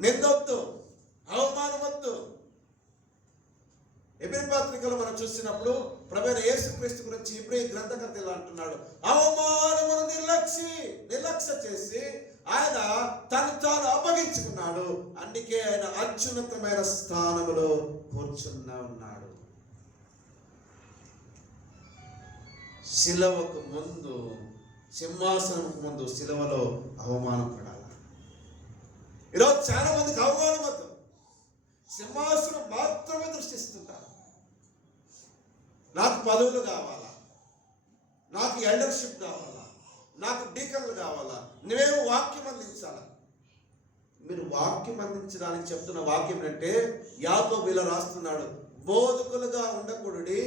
నిందొద్దు, అవమానం వద్దు. ఎబ్రీ పత్రికలో మనం చూసినప్పుడు ప్రభువైన యేసుక్రీస్తు గురించి ఇబ్రీ గ్రంథకర్త ఇలా అంటున్నాడు, అవమానమును నిర్లక్ష్య చేసి ఆయన తను తాను అప్పగించుకున్నాడు, అందుకే ఆయన అత్యున్నతమైన స్థానములో కూర్చున్నా ఉన్నాడు. శిలవకు ముందు, సింహాసనకు ముందు శిలవలో అవమానం పడాలి. ఈరోజు చాలా మందికి అవమానం వద్దు, సింహాసనం మాత్రమే దృష్టిస్తుంటారు. నాకు పదవులు కావాలా, నాకు ఎల్డర్షిప్ కావాలా, నాకు డీకన్లు కావాలా, నువ్వేమో వాక్యం అందించాలా. మీరు వాక్యం అందించడానికి చెప్తున్న వాక్యం అంటే యాకోబు ఇలా రాస్తున్నాడు, బోధకులుగా ఉండకూడదు,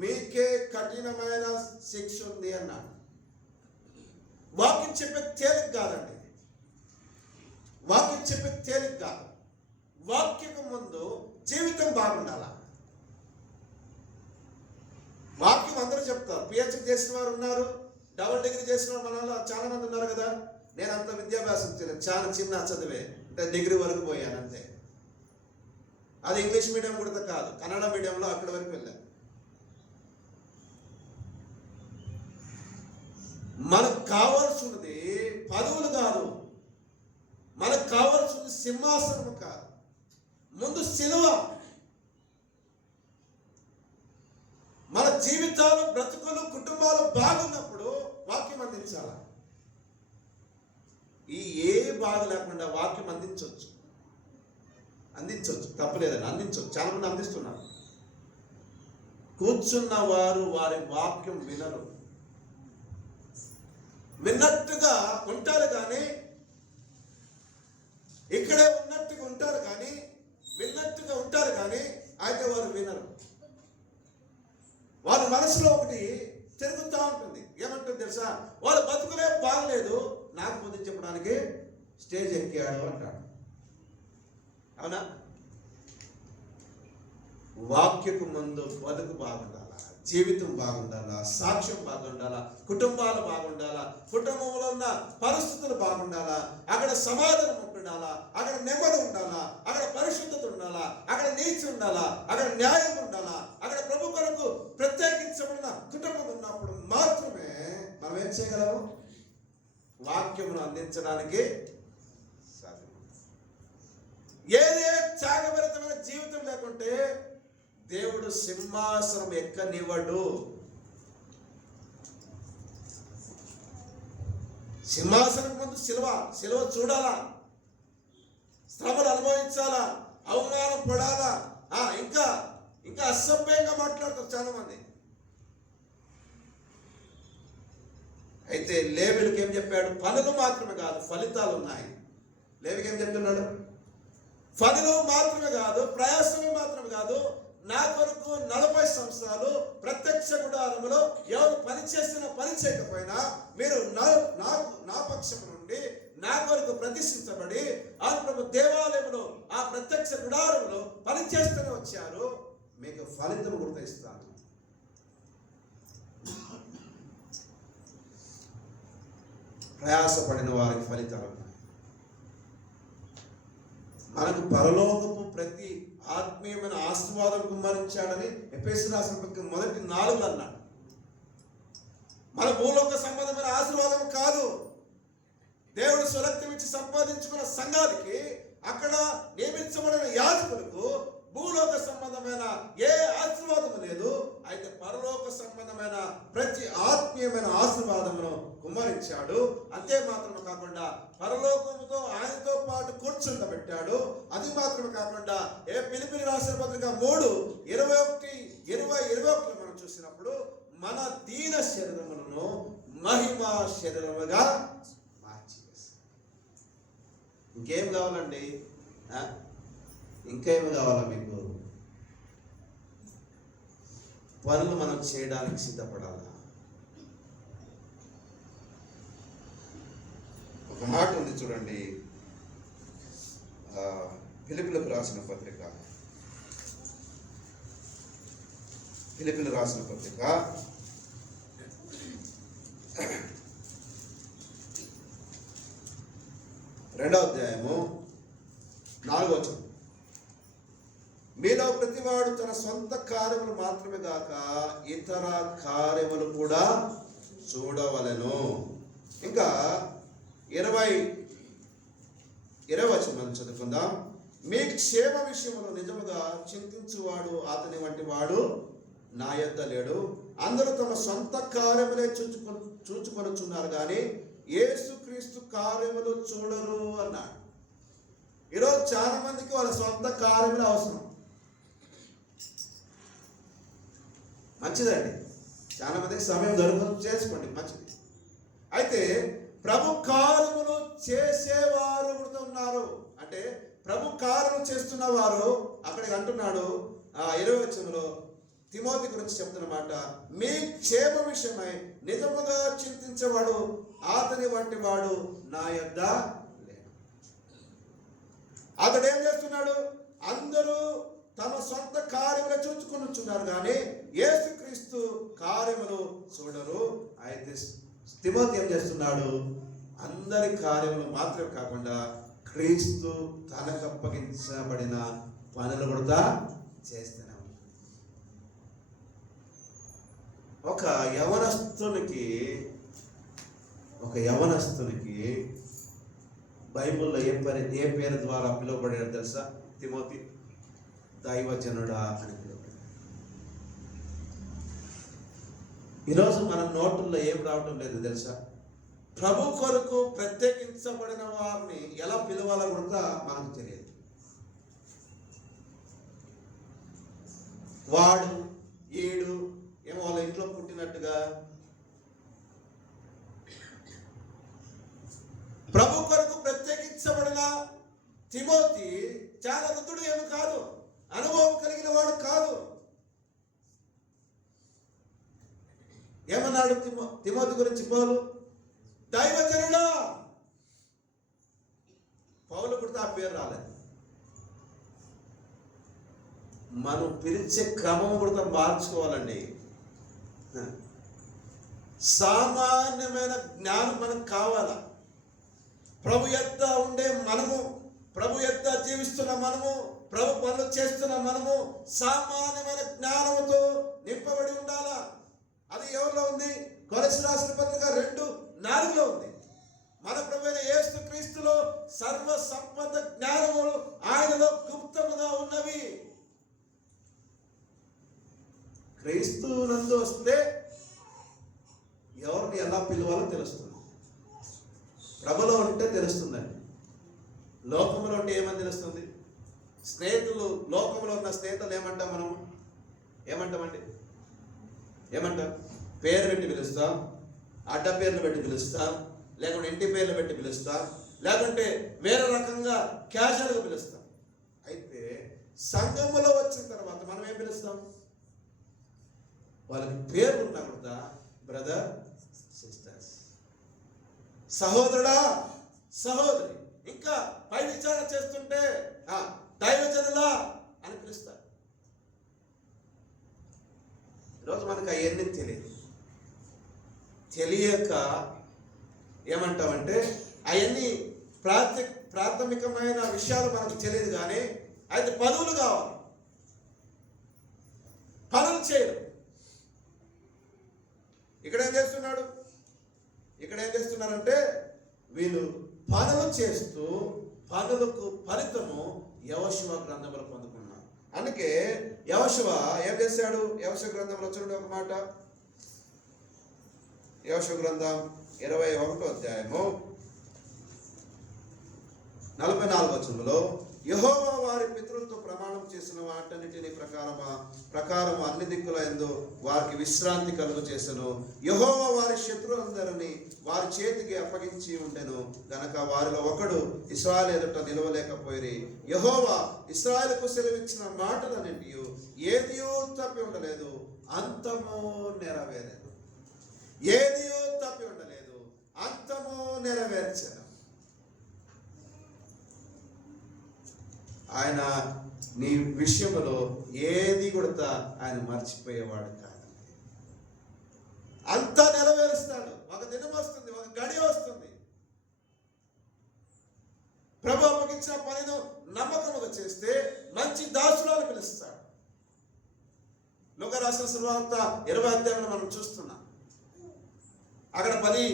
మీకే కఠినమైన శిక్ష ఉంది అన్నాడు. వాక్యం చెప్పే తేలిక కాదండి, వాక్యం చెప్పే తేలిక కాదు. వాక్యకు ముందు జీవితం బాగుండాల. వాక్యం అందరూ చెప్తారు, పిహెచ్డి చేసిన వారు ఉన్నారు, డబుల్ డిగ్రీ చేసిన వారు మన చాలా మంది ఉన్నారు కదా. నేను అంత విద్యాభ్యాసం చేయలేదు, చాలా చిన్న చదివే, అంటే డిగ్రీ వరకు పోయాను అంతే. అది ఇంగ్లీష్ మీడియం కూడా కాదు, కన్నడ మీడియంలో అక్కడి వరకు వెళ్ళాను. మనకు కావాల్సినది పదవులు కాదు, మనకు కావాల్సింది సింహాసనం కాదు, ముందు సిలువ. మన జీవితాలు, బ్రతుకులు, కుటుంబాలు బాగున్నప్పుడు వాక్యం అందించాల. ఏ బాధ లేకుండా వాక్యం అందించవచ్చు, తప్పలేదని అందించవచ్చు. చాలా మంది అందిస్తున్నారు. కూర్చున్న వారు వారి వాక్యం వినరు, విన్నట్టుగా ఉంటారు కానీ, ఇక్కడే ఉన్నట్టుగా ఉంటారు కానీ, విన్నట్టుగా ఉంటారు కానీ అయితే వారు వినరు. వారి మనసులో ఒకటి తిరుగుతూ ఉంటుంది. ఏమంటుంది తెలుసా? వాళ్ళ బతుకులే బాగలేదు, నాకు బుద్ధి చెప్పడానికి స్టేజ్ ఎక్కాడు అంటాడు. అవునా? వాక్యకు ముందు బతుకు బాగుండాలా, జీవితం బాగుండాలా, సాక్ష్యం బాగుండాలా, కుటుంబాలు బాగుండాలా, కుటుంబంలో ఉన్న పరిస్థితులు బాగుండాలా, అక్కడ సమాధానం ఉండాలా, అక్కడ నెమ్మది ఉండాలా, అక్కడ పరిశుద్ధత ఉండాలా, అక్కడ నీతి ఉండాలా, అక్కడ న్యాయం ఉండాలా, అక్కడ ప్రభు కొరకు ప్రత్యేకించబడిన కుటుంబం ఉన్నప్పుడు మాత్రమే మనం ఏం చేయగలము? వాక్యమును అందించడానికి సాధ్యం. ఏదే త్యాగభరితమైన జీవితం లేకుంటే దేవుడు సింహాసనం ఎక్కనివ్వడు. సింహాసనం ముందు సిలువ చూడాలా, శ్రమలు అనుభవించాలా, అవమానం పడాలా, ఇంకా అసభ్యంగా మాట్లాడతారు చాలా మంది. అయితే లేవీయులకు ఏం చెప్పాడు? పనులు మాత్రమే కాదు, ఫలితాలు ఉన్నాయి. లేవీకి ఏం చెప్తున్నాడు? పనులు మాత్రమే కాదు, ప్రయాసమే మాత్రమే కాదు, నా కొరకు 40 సంవత్సరాలు ప్రత్యక్ష గుడారములో ఎవరు పని చేసినా పని చేయకపోయినా మీరు నా పక్షము నుండి నా కొరకు ప్రతిష్ఠించబడి ఆ ప్రభు దేవాలయంలో ఆ ప్రత్యక్ష గుడారములో పని చేస్తూనే వచ్చారు, మీకు ఫలితం కూడా ఇస్తాను. ప్రయాసపడిన వారికి ఫలితాలు ఉన్నాయి. మనకు పరలోకపు ప్రతి ఆత్మీయమైన ఆశీర్వాదం కుమ్మరించాడని ఎఫెసీయులకు రాసిన పత్రిక 1:4 అన్నాడు. మన భూలోక సంబంధమైన ఆశీర్వాదం కాదు, దేవుడు స్వరక్తం ఇచ్చి సంపాదించుకున్న సంఘానికి, అక్కడ నియమించబడిన యాజకులకు భూలోక సంబంధమైన ఏ ఆశీర్వాదము లేదు. అయితే పరలోక సంబంధమైన ప్రతి ఆత్మీయమైన ఆశీర్వాదమును కుమ్మరించాడు. అంతే మాత్రమే కాకుండా పరలోకముతో ఆయనతో పాటు కూర్చుండబెట్టాడు. అది మాత్రమే కాకుండా ఫిలిప్పీయులకు రాసిన పత్రిక 3:21 మనం చూసినప్పుడు మన దీన శరీరములను మహిమా శరీరముగా మార్చివేశాడు. ఇంకేం కావాలండి? ఇంకేమి కావాలా మీకు? పనులు మనం చేయడానికి సిద్ధపడాలా? ఒక మాట ఉంది చూడండి, ఫిలిప్పీయులకు రాసిన పత్రిక 2వ అధ్యాయము 4వ వచనం. మీలో ప్రతివాడు తన సొంత కార్యములు మాత్రమే కాక ఇతర కార్యములు కూడా చూడవలెను. ఇంకా 20వ వచనం చదువుకుందాం. మీ క్షేమ విషయంలో నిజముగా చింతించువాడు అతని వంటి వాడు నా యొద్ద లేడు. అందరూ తమ సొంత కార్యములే చూచుకొనుచున్నారు కానీ యేసుక్రీస్తు కార్యములు చూడరు అన్నాడు. ఈరోజు చాలా మందికి వాళ్ళ సొంత కార్యములు అవసరం. మంచిదండి, చాలా మందికి సమయం దొరకదు, చేసుకోండి, మంచిది. అయితే ప్రభు కార్యములు చేసేవారు కూడా ఉన్నారు. అంటే ప్రభు కార్యము చేస్తున్న వారు అక్కడికి అంటున్నాడు 20వ వచనంలో తిమోతి గురించి చెప్తున్నమాట. మీ క్షేమ విషయమై నిజముగా చింతించేవాడు అతని వంటి వాడు నా యొద్ద లేడు. అతడు ఏం చేస్తున్నాడు? అందరూ తమ సొంత కార్యములు చూచుకొనుచున్నారు కానీ యేసుక్రీస్తు కార్యములు చూడరు. అయితే తిమోతి ఏం చేస్తున్నాడు? అందరి కార్యములు మాత్రమే కాకుండా క్రీస్తు తనకు అప్పగించబడిన పనులు కూడా చేస్తూనే ఉన్నాడు. ఒక యవనస్తునికి బైబిల్లో ఏ పేరు ద్వారా పిలువబడాడు తెలుసా? తిమోతి, దైవజనుడా అని పిలువబడ్డాడు. ఈరోజు మన నోటుల్లో ఏం రావటం లేదు తెలుసా? ప్రభు కొరకు ప్రత్యేకించబడిన వారిని ఎలా పిలవాలో కూడా మనకు తెలియదు. వాడు ఏడు ఏమో వాళ్ళ ఇంట్లో పుట్టినట్టుగా ప్రభు కొరకు ప్రత్యేకించబడిన తిమోతి చాలా వృద్ధుడు ఏమి కాదు, అనుభవం కలిగిన వాడు కాదు. ఏమన్నాడు తిమోతి గురించి పౌలు? దైవజనుడా. పౌలు కూడా ఆ పేరు రాలేదు. మనం పిలిచే క్రమం కూడా మార్చుకోవాలండి. సామాన్యమైన జ్ఞానం మనకు కావాలా? ప్రభు యొద్ద ఉండే మనము, ప్రభు యొద్ద జీవిస్తున్న మనము, ప్రభు పనులు చేస్తున్న మనము సామాన్యమైన జ్ఞానముతో నింపబడి ఉండాలా. అది ఎవరిలో ఉంది? కొలస్సీయులకు రాసిన పత్రిక 2:4 ఉంది. మన ప్రభువైన యేసుక్రీస్తులో సర్వ సంపద జ్ఞానములు ఆయనలో గుప్తముగా ఉన్నవి. క్రీస్తు నందు వస్తే ఎవరిని ఎలా పిలవాలో తెలుస్తుంది. ప్రభులో ఉంటే తెలుస్తుందండి. లోకంలో ఉంటే ఏమని తెలుస్తుంది? స్నేహితులు, లోకంలో ఉన్న స్నేహితులు ఏమంటాం మనం? ఏమంటామండి? ఏమంటాం? పేరు పెట్టి పిలుస్తాం, అడ్డ పేర్లు పెట్టి పిలుస్తాం, లేకుంటే ఇంటి పేర్లు పెట్టి పిలుస్తాం, లేకుంటే వేరే రకంగా క్యాజువల్గా పిలుస్తాం. అయితే సంఘములో వచ్చిన తర్వాత మనం ఏం పిలుస్తాం? వాళ్ళకి పేర్లు ఉన్నా కూడా బ్రదర్, సిస్టర్స్, సహోదరుడా, సహోదరి, ఇంకా పై విచారణ చేస్తుంటే దైవజనులా అని పిలుస్తారు. ఈరోజు మనకు అవన్నీ తెలియక ఏమంటామంటే అవన్నీ ప్రాథమికమైన విషయాలు మనకు తెలియదు. కానీ అయితే పదవులు కావాలి, పనులు చేయడం. ఇక్కడ ఏం చేస్తున్నారంటే వీళ్ళు పనులు చేస్తూ పనులకు ఫలితము యెహోషువ గ్రంథంలో పొందుకున్నారు. అందుకే యెహోషువ ఏం చేశాడు? యెహోషువ గ్రంథంలో చూడండి ఒక మాట. యెహోషువ గ్రంథం 21వ అధ్యాయము 44వ వచనంలో, యెహోవా వారి పితరులతో ప్రమాణం చేసిన వాటన్నిటిని ప్రకారము అన్ని దిక్కుల యందు వారికి విశ్రాంతి కలుగు చేసెను. యెహోవా వారి శత్రువులందరినీ వారి చేతికి అప్పగించి ఉండెను గనక వారిలో ఒకడు ఇశ్రాయేలు ఎదుట నిలవలేకపోయిరి. యెహోవా ఇశ్రాయేలుకు సెలవిచ్చిన మాటలన్నింటి ఏదియో తప్పి ఉండలేదు, అంతము నెరవేరలేదు. ఏదియో తప్పి ఉండలేదు, అంతము నెరవేర్చాను. ఆయన నీ విషయంలో ఏది కూడా ఆయన మర్చిపోయేవాడు కాదు. అంతా నెరవేరుస్తాడు. ఒక దినం వస్తుంది, ఒక గడి వస్తుంది. ప్రభు అప్పగించిన పనిని నమ్మకముగా చేస్తే మంచి దాసులను పిలుస్తాడు. లూకా రాసిన సువార్త 20వ అధ్యాయంలో మనం చూస్తున్నాం. అక్కడ 10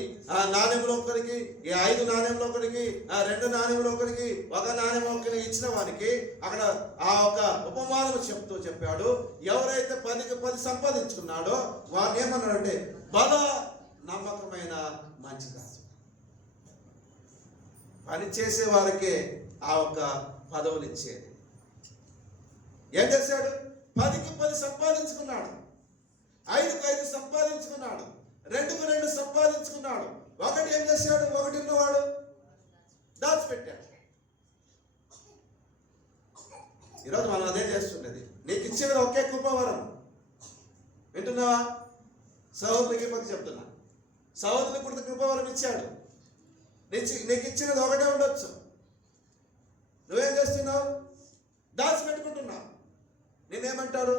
నాణ్యంలో ఒకరికి, 5 నాణ్యంలో ఒకరికి, 2 నాణ్యంలో ఒకరికి, 1 నాణ్యం ఒకరికి ఇచ్చిన వానికి అక్కడ ఆ ఒక ఉపమానం చెప్పాడు. ఎవరైతే 10కి 10 సంపాదించుకున్నాడో వారిని ఏమన్నాడంటే బల నమ్మకమైన మంచి దాసు. పని చేసే వారికే ఆ ఒక పదవులు ఇచ్చేది. ఏం చేశాడు? 10కి 10 సంపాదించుకున్నాడు, 5కి 5 సంపాదించుకున్నాడు, 2కు 2 సంపాదించుకున్నాడు. ఒకటి ఏం చేశాడు? ఒకటి ఉన్నవాడు దాచిపెట్టాడు. ఈరోజు మనం అదే చేస్తుండేది. నీకు ఇచ్చేది ఒకే కృపావరం. వింటున్నావా? సహోదరులకి పక్క చెప్తున్నా, సహోదరులకు కూడా కృపావరం ఇచ్చాడు. నీకు ఇచ్చినది ఒకటే ఉండొచ్చు. నువ్వేం చేస్తున్నావు? దాచిపెట్టుకుంటున్నావు. నేనేమంటాడు?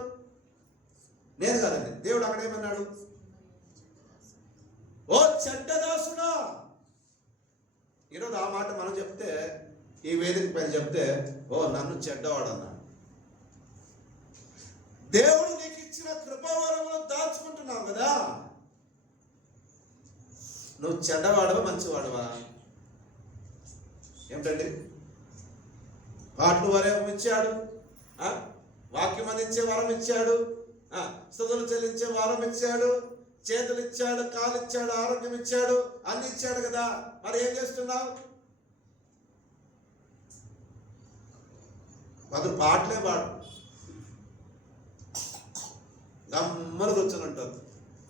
నేను కాదండి, దేవుడు అక్కడ ఏమన్నాడు? ఓ చెడ్డదాసుడా. ఈరోజు ఆ మాట మనం చెప్తే, ఈ వేదిక పైన చెప్తే, ఓ నన్ను చెడ్డవాడు అన్నాడు. దేవుడు నీకు ఇచ్చిన కృపావరమును దాచుకుంటున్నావు కదా. నువ్వు చెడ్డవాడవా మంచివాడవా? ఏమిటండి? పాటలు వరం ఇచ్చాడు, వాక్యం అందించే వరం ఇచ్చాడు, స్తుతులు చెల్లించే వరం ఇచ్చాడు, చేతులు ఇచ్చాడు, కాలు ఇచ్చాడు, ఆరోగ్యం ఇచ్చాడు, అన్ని ఇచ్చాడు కదా. మరి ఏం చేస్తున్నావు? వాళ్ళు పాటలే పాడు, గమ్మలు కూర్చొని ఉంటారు.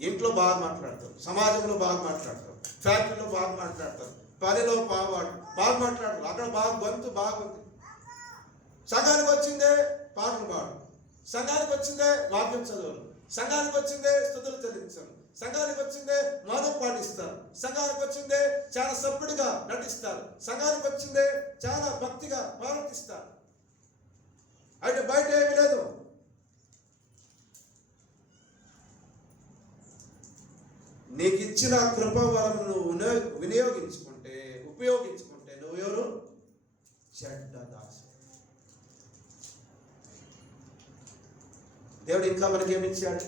ఇంట్లో బాగా మాట్లాడతారు, సమాజంలో బాగా మాట్లాడతారు, ఫ్యాక్టరీలో బాగా మాట్లాడతారు, పనిలో బాగా మాట్లాడతారు. అక్కడ బాగా గొంతు బాగుంది. సంఘానికి వచ్చిందే పాటలు పాడు, సంఘానికి వచ్చిందే వాక్యం చదువులు, సంఘానికి వచ్చిందే స్తుతులు చెల్లించారు, సంఘానికి వచ్చిందే మౌనం పాటిస్తారు, సంఘానికి వచ్చిందే చాలా సభ్యుడిగా నటిస్తారు, సంఘానికి వచ్చిందే చాలా భక్తిగా ప్రవర్తిస్తారు. అయితే బయట ఏమీ లేదు. నీకు ఇచ్చిన కృపావరం నువ్వు ఉపయోగించుకుంటే నువ్వు ఎవరు? చెడ్డ దాసు. దేవుడు ఇంకా మనకి ఏమిచ్చాడు?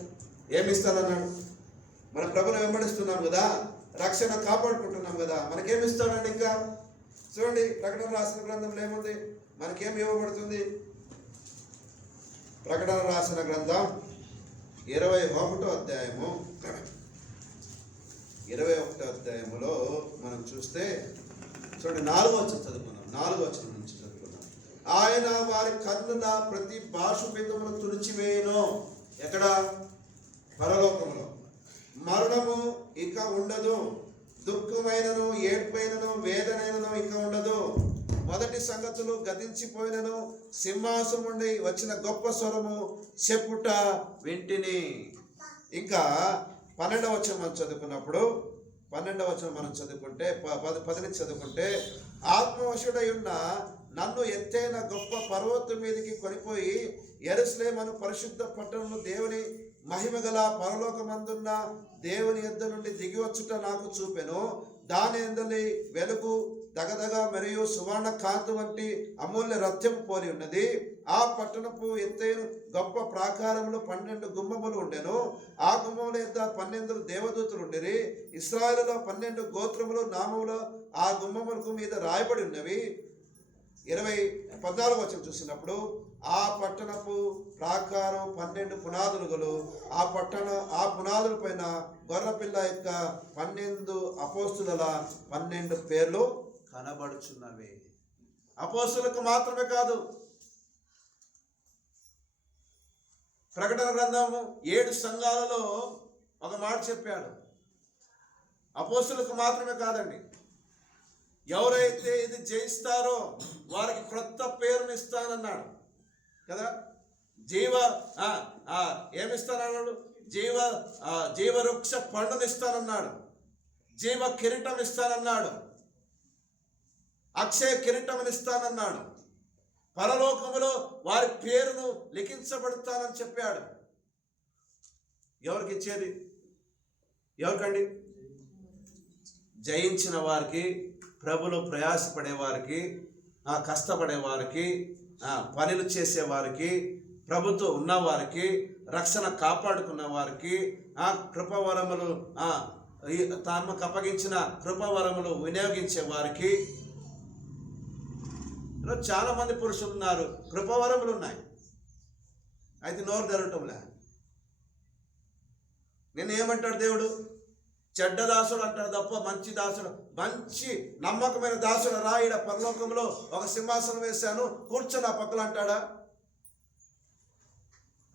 ఏమిస్తానన్నాడు? మన ప్రభుని వెంబడిస్తున్నాం కదా, రక్షణ కాపాడుకుంటున్నాం కదా, మనకేమిస్తాడండి? ఇంకా చూడండి, ప్రకటన రాసిన గ్రంథంలో ఏముంది? మనకేమి ఇవ్వబడుతుంది? ప్రకటన రాసిన గ్రంథం 21వ అధ్యాయము 21వ అధ్యాయములో మనం చూస్తే చూడండి, 4వ వచనం చదువుకున్నాం. 4వ వచనం నుంచి చదువుకున్నాం. ఆయన వారి కన్నుల ప్రతి బాష్పీతమును తుడిచివేయును. ఎక్కడ? పరలోకములో. మరణము ఇక ఉండదు, దుఃఖమైనను ఏడ్పైనను వేదనైనను ఇక ఉండదు. మొదటి సంగతులు గతించిపోయినను సింహాసనం నుండి వచ్చిన గొప్ప స్వరము చెప్పుట వింటిని. ఇంకా 12వ వచనం మనం చదువుకున్నప్పుడు, 12వ వచనం మనం చదువుకుంటే 10 చదువుకుంటే, ఆత్మవశుడై ఉన్న నన్ను ఎత్తైన గొప్ప పర్వతం మీదకి కొనిపోయి యెరూషలేము పరిశుద్ధ పట్టణమును దేవుని మహిమగల పరలోకమందున్న దేవుని యొద్ద నుండి దిగివచ్చుట నాకు చూపెను. దాని యందలి వెలుగు దగదగ మరియు సువర్ణ కాంతి వంటి అమూల్య రత్యము పోలి ఉన్నది. ఆ పట్టణపు ఎత్తైన గొప్ప ప్రాకారములు 12 గుమ్మములు ఉండెను. ఆ గుమ్మముల యొద్ద 12 దేవదూతలు ఉండిరి. ఇశ్రాయేలులో 12 గోత్రములు నామములు ఆ గుమ్మములకు మీద రాయబడి ఉన్నవి. 14వ వచనం చూసినప్పుడు, ఆ పట్టణపు ప్రాకారం 12 పునాదులు గలు, ఆ పునాదుల పైన గొర్రెపిల్ల యొక్క 12 అపోస్తుల 12 పేర్లు కనబడుచున్నవి. అపోస్తులకు మాత్రమే కాదు, ప్రకటన గ్రంథము 7 సంఘాలలో ఒక మాట చెప్పాడు. అపోస్తులకు మాత్రమే కాదండి, ఎవరైతే ఇది జయిస్తారో వారికి క్రొత్త పేరుని ఇస్తానన్నాడు కదా. ఏమిస్తానన్నాడు? జీవవృక్ష పండుని ఇస్తానన్నాడు, జీవ కిరీటం ఇస్తానన్నాడు, అక్షయ కిరీటం ఇస్తానన్నాడు, పరలోకములో వారి పేరును లిఖించబడతానని చెప్పాడు. ఎవరికి ఇచ్చేది? ఎవరికండి? జయించిన వారికి, ప్రభులో ప్రయాసపడే వారికి, కష్టపడే వారికి, పనులు చేసేవారికి, ప్రభుతో ఉన్నవారికి, రక్షణ కాపాడుకున్న వారికి, కృపవరములు తమకు అప్పగించిన కృపవరములు వినియోగించే వారికి. చాలా మంది పురుషులు ఉన్నారు, కృపవరములు ఉన్నాయి, అయితే నోరు తెరవటంలే. నేను ఏమంటాడు దేవుడు? చెడ్డ దాసుడు అంటాడు తప్ప మంచి దాసుడు, మంచి నమ్మకమైన దాసుడు రాయిడ పరలోకంలో ఒక సింహాసనం వేశాను, కూర్చొని ఆ పక్కన అంటాడా?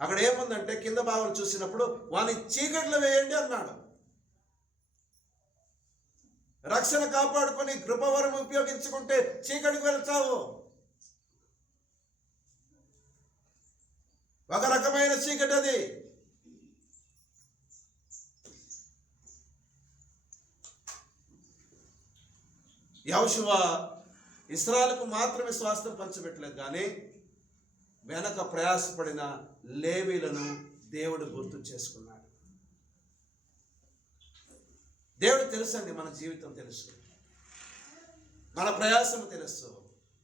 అక్కడ ఏముందంటే కింద భాగం చూసినప్పుడు వాని చీకట్లో వేయండి అన్నాడు. రక్షణ కాపాడుకొని కృపవరం ఉపయోగించుకుంటే చీకటికి వెళ్తావు. ఒక రకమైన చీకటి అది. యెహోషువ ఇశ్రాయేలుకు మాత్రమే స్వాస్థ్యం పంచబెట్టలేదు, కానీ వెనక ప్రయాసపడిన లేవీలను దేవుడు గుర్తు చేసుకున్నాడు. దేవుడు తెలుసండి, మన జీవితం తెలుసు, మన ప్రయాసం తెలుసు,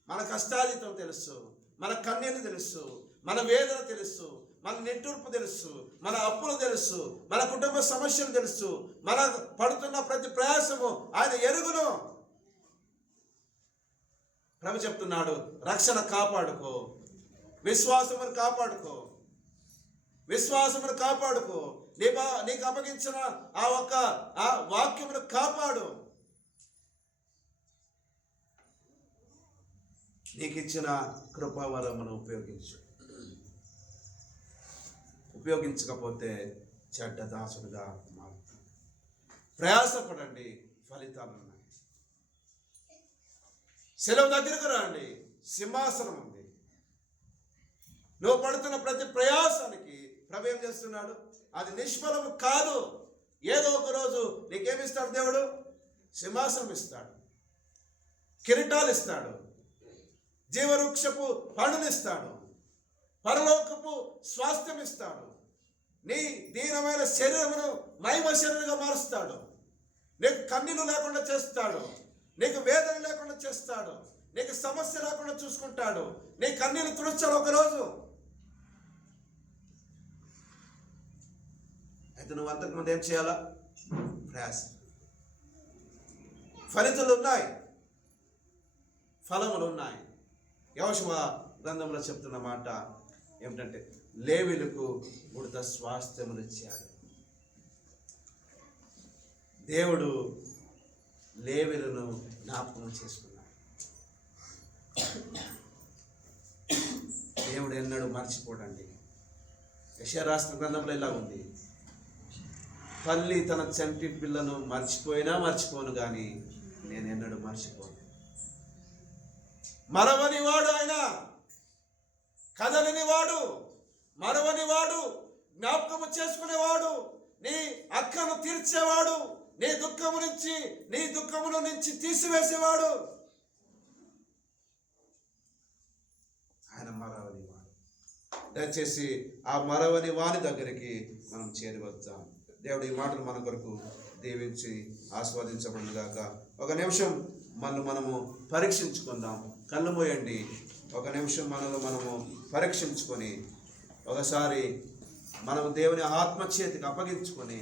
మన కష్టాజితం తెలుసు, మన కన్నీరు తెలుసు, మన వేదన తెలుసు, మన నిట్టూర్పు తెలుసు, మన అప్పులు తెలుసు, మన కుటుంబ సమస్యలు తెలుసు, మన పడుతున్న ప్రతి ప్రయాసము ఆయన ఎరుగును. ప్రభు చెప్తున్నాడు, రక్షణ కాపాడుకో, విశ్వాసమును కాపాడుకో, విశ్వాసమును కాపాడుకో, నీకు అప్పగించిన ఆ వాక్యమును కాపాడు. నీకు ఇచ్చిన కృపావరమును ఉపయోగించకపోతే చెడ్డ దాసుడుగా మారుతాడు. ప్రయాసపడండి, ఫలితాలు ఉన్నాయి. సెలవు దగ్గరకు రండి, సింహాసనం ఉంది. నువ్వు పడుతున్న ప్రతి ప్రయాసానికి ప్రభు ఏం చేస్తున్నాడు? అది నిష్ఫలము కాదు. ఏదో ఒక రోజు నీకేమిస్తాడు దేవుడు? సింహాసనం ఇస్తాడు, కిరీటాలు ఇస్తాడు, జీవవృక్షపు పండునిస్తాడు, పరలోకపు స్వాస్థ్యం ఇస్తాడు, నీ దీనమైన శరీరమును మహిమ శరీరంగా మారుస్తాడు, నీకు కన్నీళ్ళు లేకుండా చేస్తాడు, నీకు వేదన లేకుండా చేస్తాడు, నీకు సమస్య లేకుండా చూసుకుంటాడు, నీ కన్నీళ్ళు తుడుస్తాడు ఒకరోజు. అయితే నువ్వు అంతకుముందు ఏం చేయాలా? ప్రయాస. ఫలితాలు ఉన్నాయి, ఫలములు ఉన్నాయి. యెహోషువ గ్రంథంలో చెప్తున్న మాట ఏమిటంటే, లేవీయులకు ఉడత స్వాస్థ్యములు ఇచ్చాడు. దేవుడు లేవీయులను జ్ఞాపకం చేసుకున్నాడు. దేవుడు ఎన్నడూ మర్చిపోడండి. యెషయా రాసిన గ్రంథంలో ఇలా ఉంది, తల్లి తన చంటి పిల్లను మర్చిపోను కానీ నేను ఎన్నడూ మర్చిపోను. మరవని వాడు ఆయన, కదలని వాడు, మరవని వాడు, జ్ఞాపకము చేసుకునేవాడు, నీ అక్కను తీర్చేవాడు, నీ దుఃఖమును నుంచి తీసివేసేవాడు ఆయన మరవని వాడు. దయచేసి ఆ మరవని వాని దగ్గరికి మనం చేరవద్దాం. దేవుడు ఈ మాటలు మన కొరకు దీవించి ఆస్వాదించబడుగాక. ఒక నిమిషం మనము పరీక్షించుకుందాం. కళ్ళు మూయండి. ఒక నిమిషం మనము పరీక్షించుకొని ఒకసారి మనం దేవుని ఆత్మ చేతికి అప్పగించుకొని